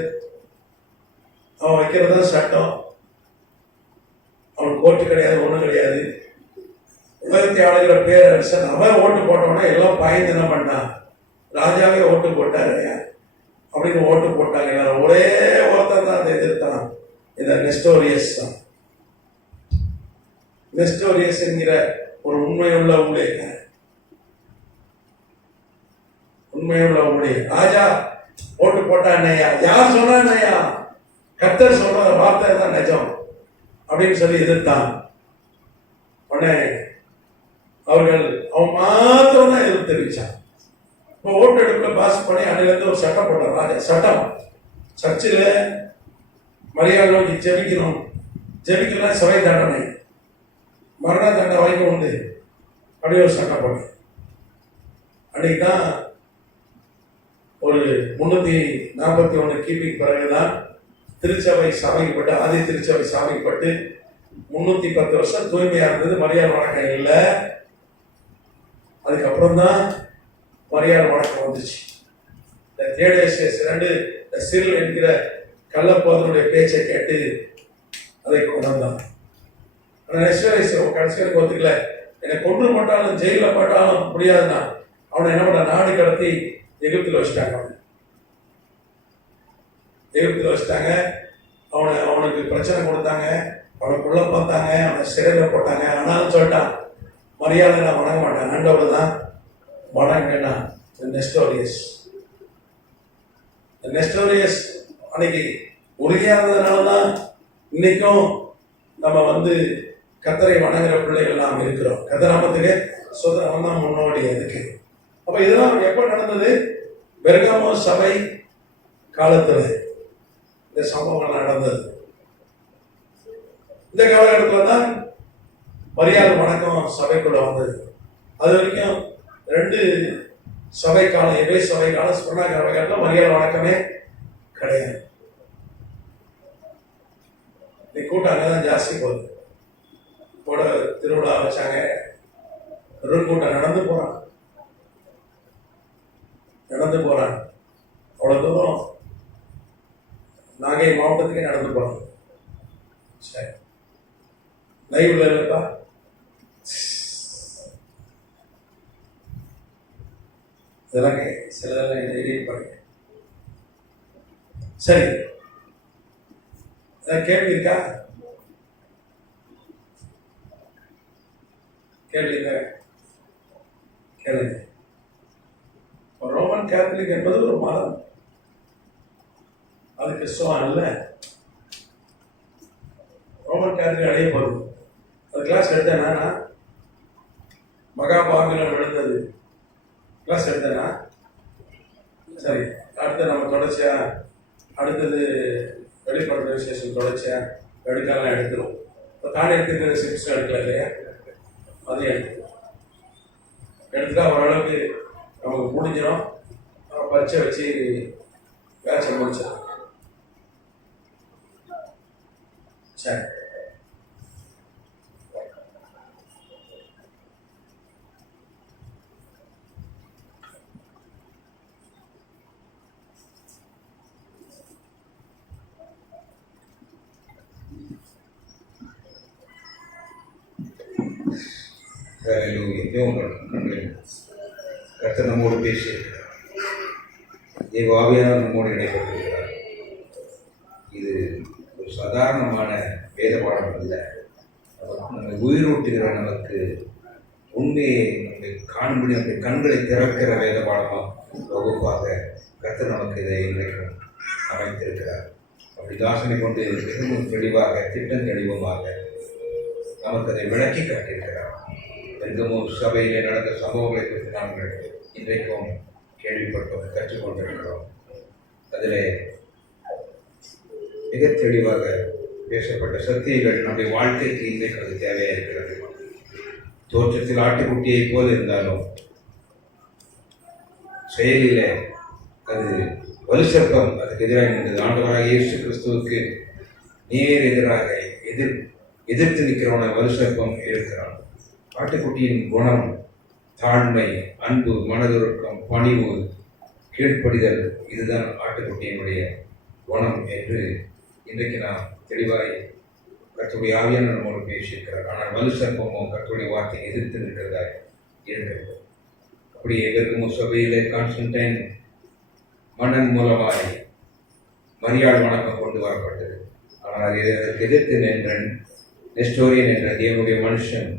அவன் வைக்கிறது தான் சட்டம், அவனுக்கு ஓட்டு கிடையாது, ஒன்றும் கிடையாது. உலகத்தை ஆளுகிற பேரரசன் அவன் ஓட்டு போட்டோன்னா எல்லாம் பாய்ந்து என்ன பண்ணான், ராஜாவே ஓட்டு போட்டாரு அப்படின்னு ஓட்டு போட்டாங்க எல்லாரும். ஒரே ஒருத்தர் தான் அதை எதிர்த்தான், இந்த நெஸ்டோரியஸ் தான். நெஸ்டோரியஸ் என்கிற ஒரு உண்மையுள்ள ஊழியர், உண்மையுள்ள ஊழியர். ராஜா ஓட்டு போட்டான்னையா, யார் சொன்னான்னையா, கர்த்தர் சொல்ற வார்த்தை தான் நிஜம் அப்படின்னு சொல்லி எதிர்த்தான். உடனே அவர்கள் அவன் மாத்திரம் தான் எதிர்த்து தெரிவிச்சான். இப்போ ஓட்டு எடுப்புல பாஸ் பண்ணி அன்னிலிருந்து ஒரு சட்டம் போட்டார் ராஜா. சட்டம், சர்ச்சில் மரியாதை நோக்கி ஜெபிக்கணும், ஜெபிக்கலாம் சிறை தண்டனை, மரண தண்டனை வரைக்கும் உண்டு அப்படி ஒரு சட்டம் போட்டார். அன்னைக்கு தான் ஒரு 341 கிபிக்கு பிறகுதான் திருச்சபை சாமிக்கப்பட்டு, ஆதி திருச்சபை சாமிக்கப்பட்டு 310 வருஷம் தூய்மையா இருந்தது, மரியாதை வணக்கம் இல்லை. அதுக்கப்புறம் தான் மரியாதை வணக்கம் வந்துச்சு. இந்த தியோடேசியஸ் 2 சில் என்கிற கள்ளப்போதனுடைய பேச்சை கேட்டு அதை கொண்டு வந்தான். ஆனால் நெஸ்டோரியஸ் கடைசியில் ஒத்துக்கல, என்னை கொன்று போட்டாலும் ஜெயிலில் போட்டாலும் முடியாதுன்னா அவனை என்ன பண்ண, நாடு கடத்தி எகிப்தில் வச்சுட்டாங்க. எகிப்தில் வச்சுட்டாங்க. அவனுக்கு பிரச்சனை கொடுத்தாங்க, அவனுக்குள்ள பார்த்தாங்க, அவனை சிறையில் போட்டாங்க. ஆனாலும் சொல்லிட்டான், மரியாதை நான் வணங்க மாட்டேன், ஆண்டவர் தான் வணங்கினா. நெஸ்டோரியஸ் நெஸ்டோரியஸ் அன்னைக்கு உறுதியானதுனால தான் இன்னைக்கும் நம்ம வந்து கர்த்தரை வணங்குற பிள்ளைகள் நாம் இருக்கிறோம். கர்த்தராமத்துக்கு சுதந்திரம் தான் முன்னோடி அதுக்கு. அப்ப இதெல்லாம் எப்ப நடந்தது, பெர்காமோ சபை காலத்துல இந்த சம்பவங்கள் நடந்தது. இந்த காலகட்டத்தில் தான் மரியாதை வணக்கம் சபைக்குள்ள வந்தது. அது வரைக்கும் 2 சபை காலம், எபே சபை காலம், ஸ்பர்ணா சபை காலத்தில் மரியாதை வணக்கமே கிடையாது. நீ கூட்டம் அங்கதான் ஜாஸ்தி போகுது. கூட திருவிழா வச்சாங்க, ஒரு கூட்டம் நடந்து போறான், அவ்வளவு தூரம் நாகை மாவட்டத்துக்கே நடந்து போறான். சரி, லைவ்ல இருக்கா, இதெல்லாம் சிலதெல்லாம் எடிட் பண்ணுங்க. சரி, கேள்வி இருக்கா? கேள்வி இல்லை, கேளுங்க. ரோமன் கேத்தலிக் என்பது ஒரு மதம், அது கிறிஸ்தவம் அல்ல. ரோமன் கேத்தலிக் அடைய போகுது. அது கிளாஸ் எடுத்தேனா, மகாபாரதம் விழுந்தது கிளாஸ் எடுத்தேனா? சரி, அடுத்து நம்ம தொடர்ச்சியா அடுத்தது வெளிப்படுற விசேஷம் தொடர்ச்சியா எடுக்கலாம், எடுத்துரும். இப்போ தானே எடுத்துக்கிற சிக்ஸ் எடுக்கல இல்லையா, அதையும் எடுத்துட்டா ஓரளவுக்கு நமக்கு முடிஞ்சிடும். பரிச்சை வச்சு பேட்சை முடிச்சிடும். சரி, கர்த்தர் நம்மோடு பேசியிருக்கிறார். தேவ ஆவியானவர் நம்மோடு இடைப்பட்டிருக்கிறார். இது ஒரு சாதாரணமான வேத பாடம் அல்ல. நம்மை உயிரூட்டுகிற, நமக்கு உண்மையை நம்மை காணும்படி நம்முடைய கண்களை திறக்கிற வேத பாடமாக வகுப்பாக கர்த்தர் நமக்கு இதை இன்றைக்கும் அமைத்திருக்கிறார். அப்படி தாசனை கொண்டு மிகவும் தெளிவாக, திட்டம் தெளிவமாக நமக்கு அதை விளக்கி காட்டியிருக்கிறார். பெருகமூர் சபையிலே நடந்த சம்பவங்களை குறித்து நாங்கள் இன்றைக்கும் கேள்விப்பட்டோம், கற்றுக்கொண்டிருக்கிறோம். அதில் மிக தெளிவாக பேசப்பட்ட சத்தியங்கள் நம்முடைய வாழ்க்கைக்கு இன்றைக்கு அது தேவையாக இருக்கிறது. தோற்றத்தில் ஆட்டுக்குட்டியை போல் இருந்தாலும் செயலில் அது வலுசற்பம் அதுக்கு எதிராக இருந்தது. ஆண்டவராக இயேசு கிறிஸ்துவுக்கு நேர் எதிராக எதிர்த்து நிற்கிறவன வலுசற்பம் இருக்கிறான். ஆட்டுக்குட்டியின் குணம் தாழ்மை, அன்பு, மனதுருக்கம், பணிவு, கீழ்ப்படிதல், இதுதான் ஆட்டுக்குட்டியினுடைய குணம் என்று இன்றைக்கு நாம் தெளிவாய் கர்த்தருடைய ஆவியானவர் நம்மோடு பேசியிருக்கிறார். ஆனால் வலுசற்பமோ கர்த்தருடைய வார்த்தையை எதிர்த்து நிற்கிறதா இருக்கிறது. அப்படியே பெருகமூர் சபையிலே கான்ஸ்டன்டைன் மன்னன் மூலமாய் மரியாள் வணக்கம் கொண்டு வரப்பட்டது. ஆனால் அதற்கு எதிர்த்து நின்ற நெஸ்டோரியன் என்ற தேவனுடைய மனுஷன்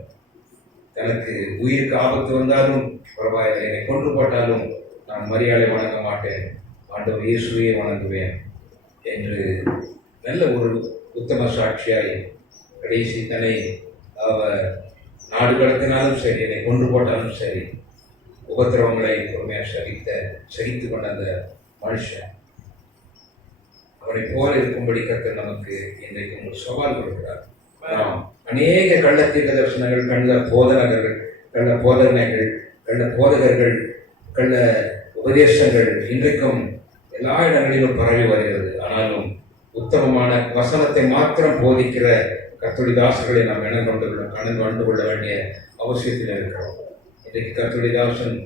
தனக்கு உயிருக்கு ஆபத்து வந்தாலும் பரவாயில்லை, என்னை கொன்று போட்டாலும் நான் மரியாதை வணங்க மாட்டேன், ஆண்டவர் இயேசுவையே வணங்குவேன் என்று நல்ல ஒரு உத்தம சாட்சியாய் கடைசி தன்னை அவர் நாடு கடத்தினாலும் சரி, என்னை கொன்று போட்டாலும் சரி, உபத்திரவங்களை பொறுமையாக சகித்து கொண்ட அந்த மனுஷன் அவனை போல இருக்கும்படி கர்த்தர் நமக்கு இன்றைக்கு ஒரு சவால் கொடுக்கிறார். நாம் அநேக கள்ள தீர்க்க தரிசனங்கள், கள்ள போதகர்கள், கள்ள போதகர்கள், கள்ள உபதேசங்கள் இன்றைக்கும் எல்லா இடங்களிலும் பரவி வருகிறது. ஆனாலும் உத்தமமான வசனத்தை மாத்திரம் போதிக்கிற கர்த்தருடைய தாசர்களை நாம் கண்டு கொள்ள வேண்டிய அவசியத்தில் இருக்கிறோம். இன்றைக்கு கர்த்தருடைய தாசன்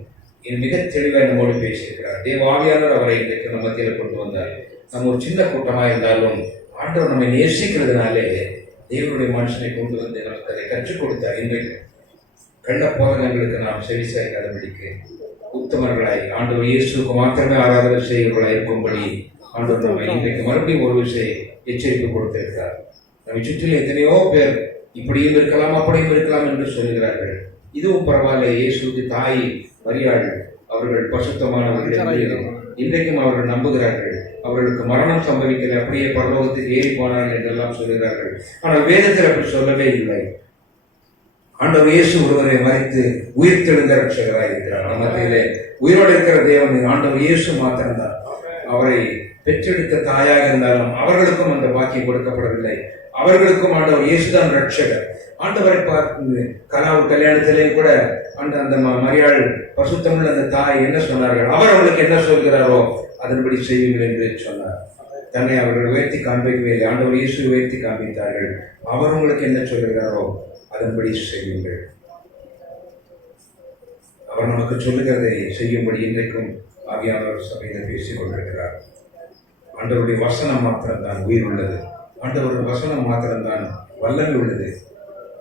மிக தெளிவாக நம்மோடு பேசியிருக்கிறார். தேவ ஆவியானவர் அவரை இன்றைக்கு நம்ம மத்தியில் கொண்டு வந்தார். நம்ம ஒரு சின்ன கூட்டமாக இருந்தாலும் ஆண்டவர் நம்மை நேசிக்கிறதுனாலே தேவனுடைய மனுஷனை கொண்டு வந்து நமக்கு அதை கற்றுக் கொடுத்தார். இன்றைக்கு கள்ள போதகங்களுக்கு நாம் செவி சாய்க்காதபடிக்கு உத்தமர்களாய் ஆண்டவர் இயேசுக்கு மாத்திரமே ஆராதனை செய்கிறவர்களாக இருக்கும்படி ஆண்டவர் நம்மை இன்றைக்கு மறுபடியும் ஒரு விஷயம் எச்சரிக்கை கொடுத்திருக்கிறார். நம்மை சுற்றிலும் எத்தனையோ பேர் இப்படியும் இருக்கலாம் அப்படியும் இருக்கலாம் என்று சொல்கிறார்கள். இதுவும் பரவாயில்ல, இயேசுக்கு தாய் மரியாள் அவர்கள் பசுத்தமானவர்கள் இன்றைக்கும் அவர்கள் நம்புகிறார்கள். அவர்களுக்கு மரணம் சம்பவிக்கல, அப்படியே பரலோகத்துக்கு ஏறி போனார்கள் என்றெல்லாம் சொல்கிறார்கள். ஆனால் வேதத்தில் அப்படி சொல்லவே இல்லை. ஆண்டவர் இயேசு ஒருவரை மறித்து உயிர் தெழுந்த ரட்சகராக இருக்கிறார். மத்தியிலே உயிரோடு இருக்கிற தேவன் ஆண்டவர் இயேசு மாத்திரம்தான். அவரை பெற்றெடுத்த தாயாக இருந்தாலும் அவர்களுக்கும் அந்த பாக்கியம் கொடுக்கப்படவில்லை. அவர்களுக்கும் ஆண்டவர் இயேசுதான் ரட்சகர். ஆண்டவரை பார்த்து கல்யாணத்திலே கூட அந்த மரியாள் பசுத்தமுள்ள அந்த தாய் என்ன சொன்னார்கள்? அவர் அவர்களுக்கு என்ன சொல்கிறாரோ அதன்படி செய்வீர்கள் என்று சொன்னார். தன்னை அவர்கள் உயர்த்தி காண்பிக்கவில்லை, ஆண்டவர் இயேசு உயர்த்தி காண்பித்தார்கள். அவர் உங்களுக்கு என்ன சொல்கிறாரோ அதன்படி செய்யுங்கள். அவர் நமக்கு சொல்லுகிறதை செய்யும்படி இன்றைக்கும் ஆவியானவர் சபையில் பேசிக் கொண்டிருக்கிறார். ஆண்டவருடைய வசனம் மாத்திரம்தான் உயிர் உள்ளது. ஆண்டவருடைய வசனம் மாத்திரம்தான் வல்லமை உள்ளது.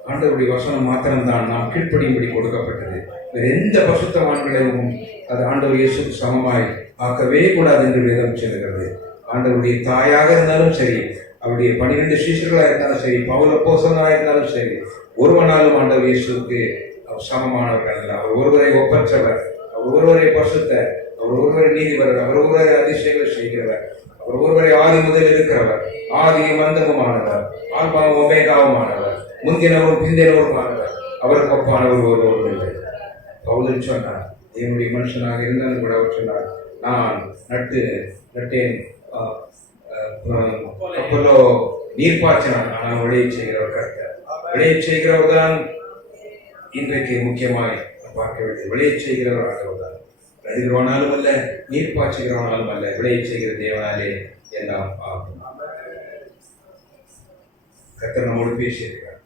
ஆண்டவருடைய வசனம் மாத்திரம்தான் நாம் கீழ்ப்படியும்படி கொடுக்கப்பட்டது. வேறு எந்த பசுத்தவான்களையும் அது ஆண்டவர் இயேசுக்கு சமமாய் ஆக்கவே கூடாது என்று வேதம் சொல்லுகிறது. ஆண்டவருடைய தாயாக இருந்தாலும் சரி, அவருடைய 12 சீஷர்களாக இருந்தாலும் சரி, பவுல் அப்போஸ்தலனாக இருந்தாலும் சரி, ஒருவனாலும் ஆண்டவர் இயேசுவுக்கு அவர் சமமானவர் அல்ல. அவர் ஒருவரை ஒப்பற்றவர், அவர் ஒருவரை பரிசுத்தர், அவர் ஒருவரை நீதிபரர், அவர் ஒருவரை அதிசயங்களை செய்கிறவர், அவர் ஒருவரை ஆதி முதல் இருக்கிறவர், ஆதியும் அந்தமுமானவர், ஆல்பாவும் ஒமேகாவுமானவர், முந்தினவரும் பிந்தினவருமானவர், அவருக்கு ஒப்பானவர் ஒருவரும் இல்லை. பவுல் சொன்னார், என்னுடைய மனுஷனாக இருந்தாலும் கூட அவர் சொன்னார், நான் நட்டேன், அப்போலோ நீர்ப்பாய்ச்சினான், ஆனால் விளைய செய்கிறவர் கர்த்தர். விளைய செய்கிறவர் தான் இன்றைக்கு முக்கியமாய் பார்க்க வேண்டியது. விளைய செய்கிறவர் ஆகிறவர் தான். நடுகிறவனாலும் அல்ல, நீர்ப்பாய்ச்சுகிறவனாலும் அல்ல, விளைய செய்கிற தேவனாலே எல்லாம் ஆகும். கர்த்தர் நம்மோடு பேசியிருக்கிறார்.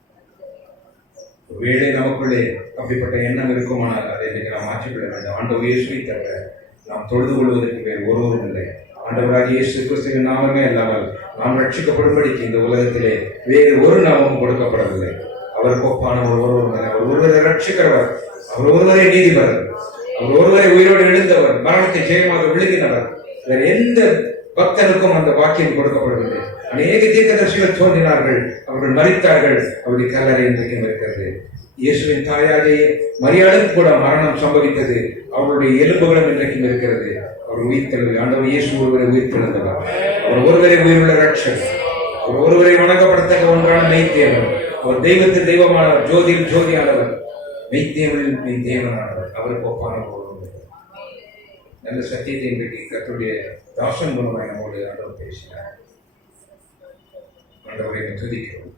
ஒருவேளை நமக்குள்ளே அப்படிப்பட்ட எண்ணம் இருக்குமானால் அதை இன்றைக்கு நாம் மாற்றிவிட வேண்டும். ஆண்டவர் இயேசுவை தவிர நாம் தொழுது கொள்வதற்கு வேறு ஒருவரும் இல்லை. ஆண்டவராகிய இயேசு கிறிஸ்துவின் நாமமே அல்லாமல் நாம் ரட்சிக்கப்படும்படிக்கு இந்த உலகத்திலே வேறு ஒரு நாமமும் கொடுக்கப்படவில்லை. அவருக்கு ஒப்பானவர் ஒருவரும் இல்லை. அவர் ஒருவரை ரட்சிக்கிறவர், அவர் ஒருவரை நீதிபரர், அவர் ஒருவரை உயிரோடு எழுந்தவர், மரணத்தை ஜெயமாக விழுங்கினவர். வேறு எந்த பக்தனுக்கும் அந்த வாக்கியம் கொடுக்கப்படவில்லை. அநேக தீர்க்கதரிசிகள் தோன்றினார்கள், அவர்கள் மரித்தார்கள், அவருடைய கல்லறை இன்றைக்கும் இருக்கிறது. இயேசுவின் தாயாகிய மரியாளுக்கு கூட மரணம் சம்பவித்தது, அவருடைய எலும்புகளும் இன்றைக்கும் இருக்கிறது. அவர் உயிர்த்தெழுந்து, ஆண்டவர் இயேசு ஒருவரை உயிர்த்தெழுந்தவர், அவர் ஒருவரை உயிருள்ள ரட்சகர், அவர் ஒருவரை வணங்கப்படத்தக்க ஒன்றான மெய்த்தேவன், அவர் தெய்வத்தில் தெய்வமானவர், ஜோதியில் ஜோதியானவர், மெய்த்தேவனில் மெய்த்தேவனானவர், அவருக்கு ஒப்பானவர். நல்ல சத்தியத்தை இன்றைக்கு கர்த்தருடைய தாசன் மூலமாக நம்மோடு ஆண்டவர் பேசினார். ஆண்டவரை துதிக்கிறோம்,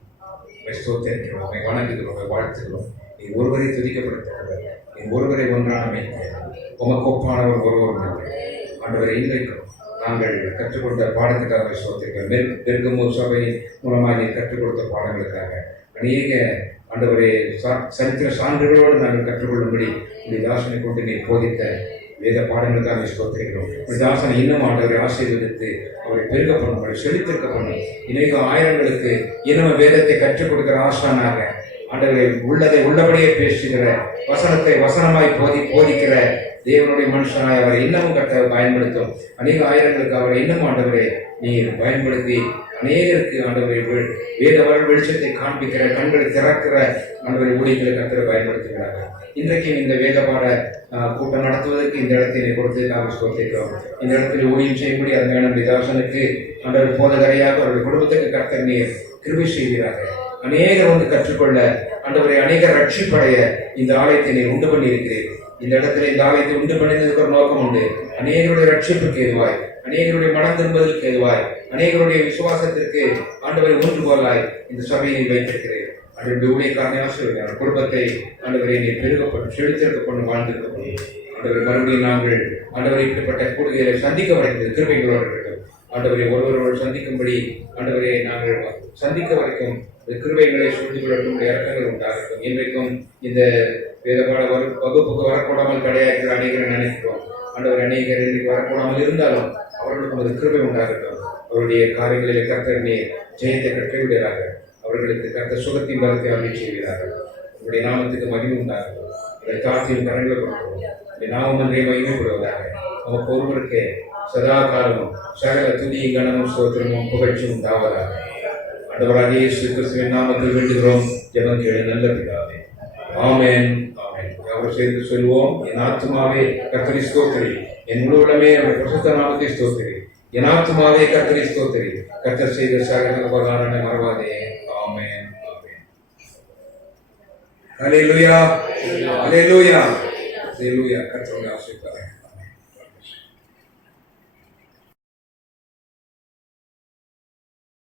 ஸ்தோத்திரிக்கிறோம், உம்மை வணங்குகிறோம், உம்மை வாழ்த்துகிறோம். நீ ஒருவரை துதிக்கப்படுத்தவர், நீ ஒருவரை ஒன்றான மெய்த்தேவன், உமக்கு ஒப்பானவர் ஒருவரும் இல்லை. ஆண்டவரை இன்றைக்கும் நாங்கள் கற்றுக்கொண்ட பாடத்துக்காக ஸ்தோத்திரிக்கிறோம். பெருகமூர் சபையின் மூலமாக நீ கற்றுக் கொடுத்த பாடங்களுக்காக அநேக ஆண்டவரை சரித்திர சான்றுகளோடு நாங்கள் கற்றுக்கொள்ளும்படி உடைய தாசனை கொண்டு நீ போதித்த வேத பாடங்களுக்காக ஸ்தோத்திரிக்கிறோம். உடைய தாசனை இன்னும் ஆண்டவரை ஆசீர்வதித்து அவரை பெருக பண்ணும், செழித்திருக்க பண்ணும். அநேக ஆயிரங்களுக்கு இன்னும் வேதத்தை கற்றுக் கொடுக்கிற ஆசானாக ஆண்டவரை உள்ளதை உள்ளபடியே பேசுகிற, வசனத்தை வசனமாய் போதிக்கிற தேவனுடைய மனுஷனாய் அவரை இன்னமும் பயன்படுத்தும். அநேக ஆயிரங்களுக்கு அவரை இன்னும் ஆண்டவரை நீர் பயன்படுத்தி அநேகருக்கு ஆண்டவரை வேத வெளிச்சத்தை காண்பிக்கிற, கண்களை திறக்கிற ஆண்டவரை ஊழியர்களை கர்த்தரை பயன்படுத்துகிறார்கள். இன்றைக்கு இந்த வேத பாட கூட்டம் நடத்துவதற்கு இந்த இடத்தை கொடுத்து நாங்கள் ஸ்தோத்திரிக்கிறோம். இந்த இடத்துல ஊழியம் செய்யக்கூடிய அருமையான தாசனுக்கு ஆண்டவர் போதகரையாக அவருடைய குடும்பத்துக்கு கர்த்தர் நீர் கிருபை செய்கிறார்கள். அநேகர் வந்து கற்றுக்கொள்ள ஆண்டவரை அநேகர் ரட்சிப்படைய இந்த ஆலயத்தை நீர் உண்டு பண்ணி இருக்கிறேன். இந்த இடத்துல இந்த ஆலயத்தை உண்டு பண்ணினதுக்கு ஒரு நோக்கம் உண்டு. அநேகருடைய ரட்சிப்புக்கு எதுவாய், அநேகருடைய மனம் திரும்புவதற்கு எதுவாய், அநேகருடைய விசுவாசத்திற்கு ஆண்டவரை ஊன்றுகோலாய் இந்த சபையை வைத்திருக்கிறேன். அன்றைய ஊழியக்காரனை ஆசீர்வதிங்க. குடும்பத்தை ஆண்டவரை நீ பெருகப்படும், செழித்திருக்க கொண்டு வாழ்ந்திருக்கணும். ஆண்டவரை மறுபடியும் நாங்கள் ஆண்டவரை இப்படிப்பட்ட கூடுதலை சந்திக்க வரைக்கும் கிருபைகளோடு இருக்கட்டும். ஆண்டவரை ஒருவரோடு சந்திக்கும்படி ஆண்டவரை நாங்கள் சந்திக்க வரைக்கும் கிருபைகளை சூழ்ந்து கொள்ளட்டும், இறக்கங்கள் உண்டாகட்டும். இன்றைக்கும் இந்த வேதபாட வகுப்புக்கு வரக்கூடாமல் கிடையாது அநேகரை நினைக்கிறோம். ஆண்டவர் அநேகர் இன்றைக்கு வரக்கூடாமல் இருந்தாலும் அவர்களுக்கும் அது கிருபை உண்டாகட்டும். அவருடைய காரியங்களிலே கர்த்தர் நீர் ஜெயத்தை கற்றுவிடுகிறார்கள். அவர்களுக்கு கர்த்தர் சுகத்தின் பலத்தை அருளி செய்கிறார்கள். உங்களுடைய நாமத்துக்கு மகிமை உண்டாகட்டும். உங்களுடைய தாழ்த்தியும் கரங்களை கொடுக்கிறோம். உங்களுடைய நாமம் ஒன்றே மகிமைப்படுவதாக. நமக்கு ஒருவருக்கு சதா காலமும் சகல துதியும் கனமும் ஸ்தோத்திரமும் புகழ்ச்சியும் உண்டாவதாக. ஆண்டவராகிய இயேசு கிறிஸ்துவின் நாமத்தில் வேண்டுகிறோம், ஜெபம் கேளு நல்ல பிதாவே. ஆமென், ஆமென். அவர் சேர்ந்து சொல்வோம், என் ஆத்துமாவே கர்த்தரை ஸ்தோத்திரி, என் முழு உள்ளமே அவருடைய பரிசுத்த நாமத்தை ஸ்தோத்திரி, என் ஆத்துமாவே கர்த்தரை ஸ்தோத்திரி, கர்த்தர் செய்த சகல உபகாரங்களை மறவாதே. ஆமென், ஆமென். ஹல்லேலூயா, ஹல்லேலூயா, ஹல்லேலூயா. கர்த்தருடைய ஆசீர்வாதம்.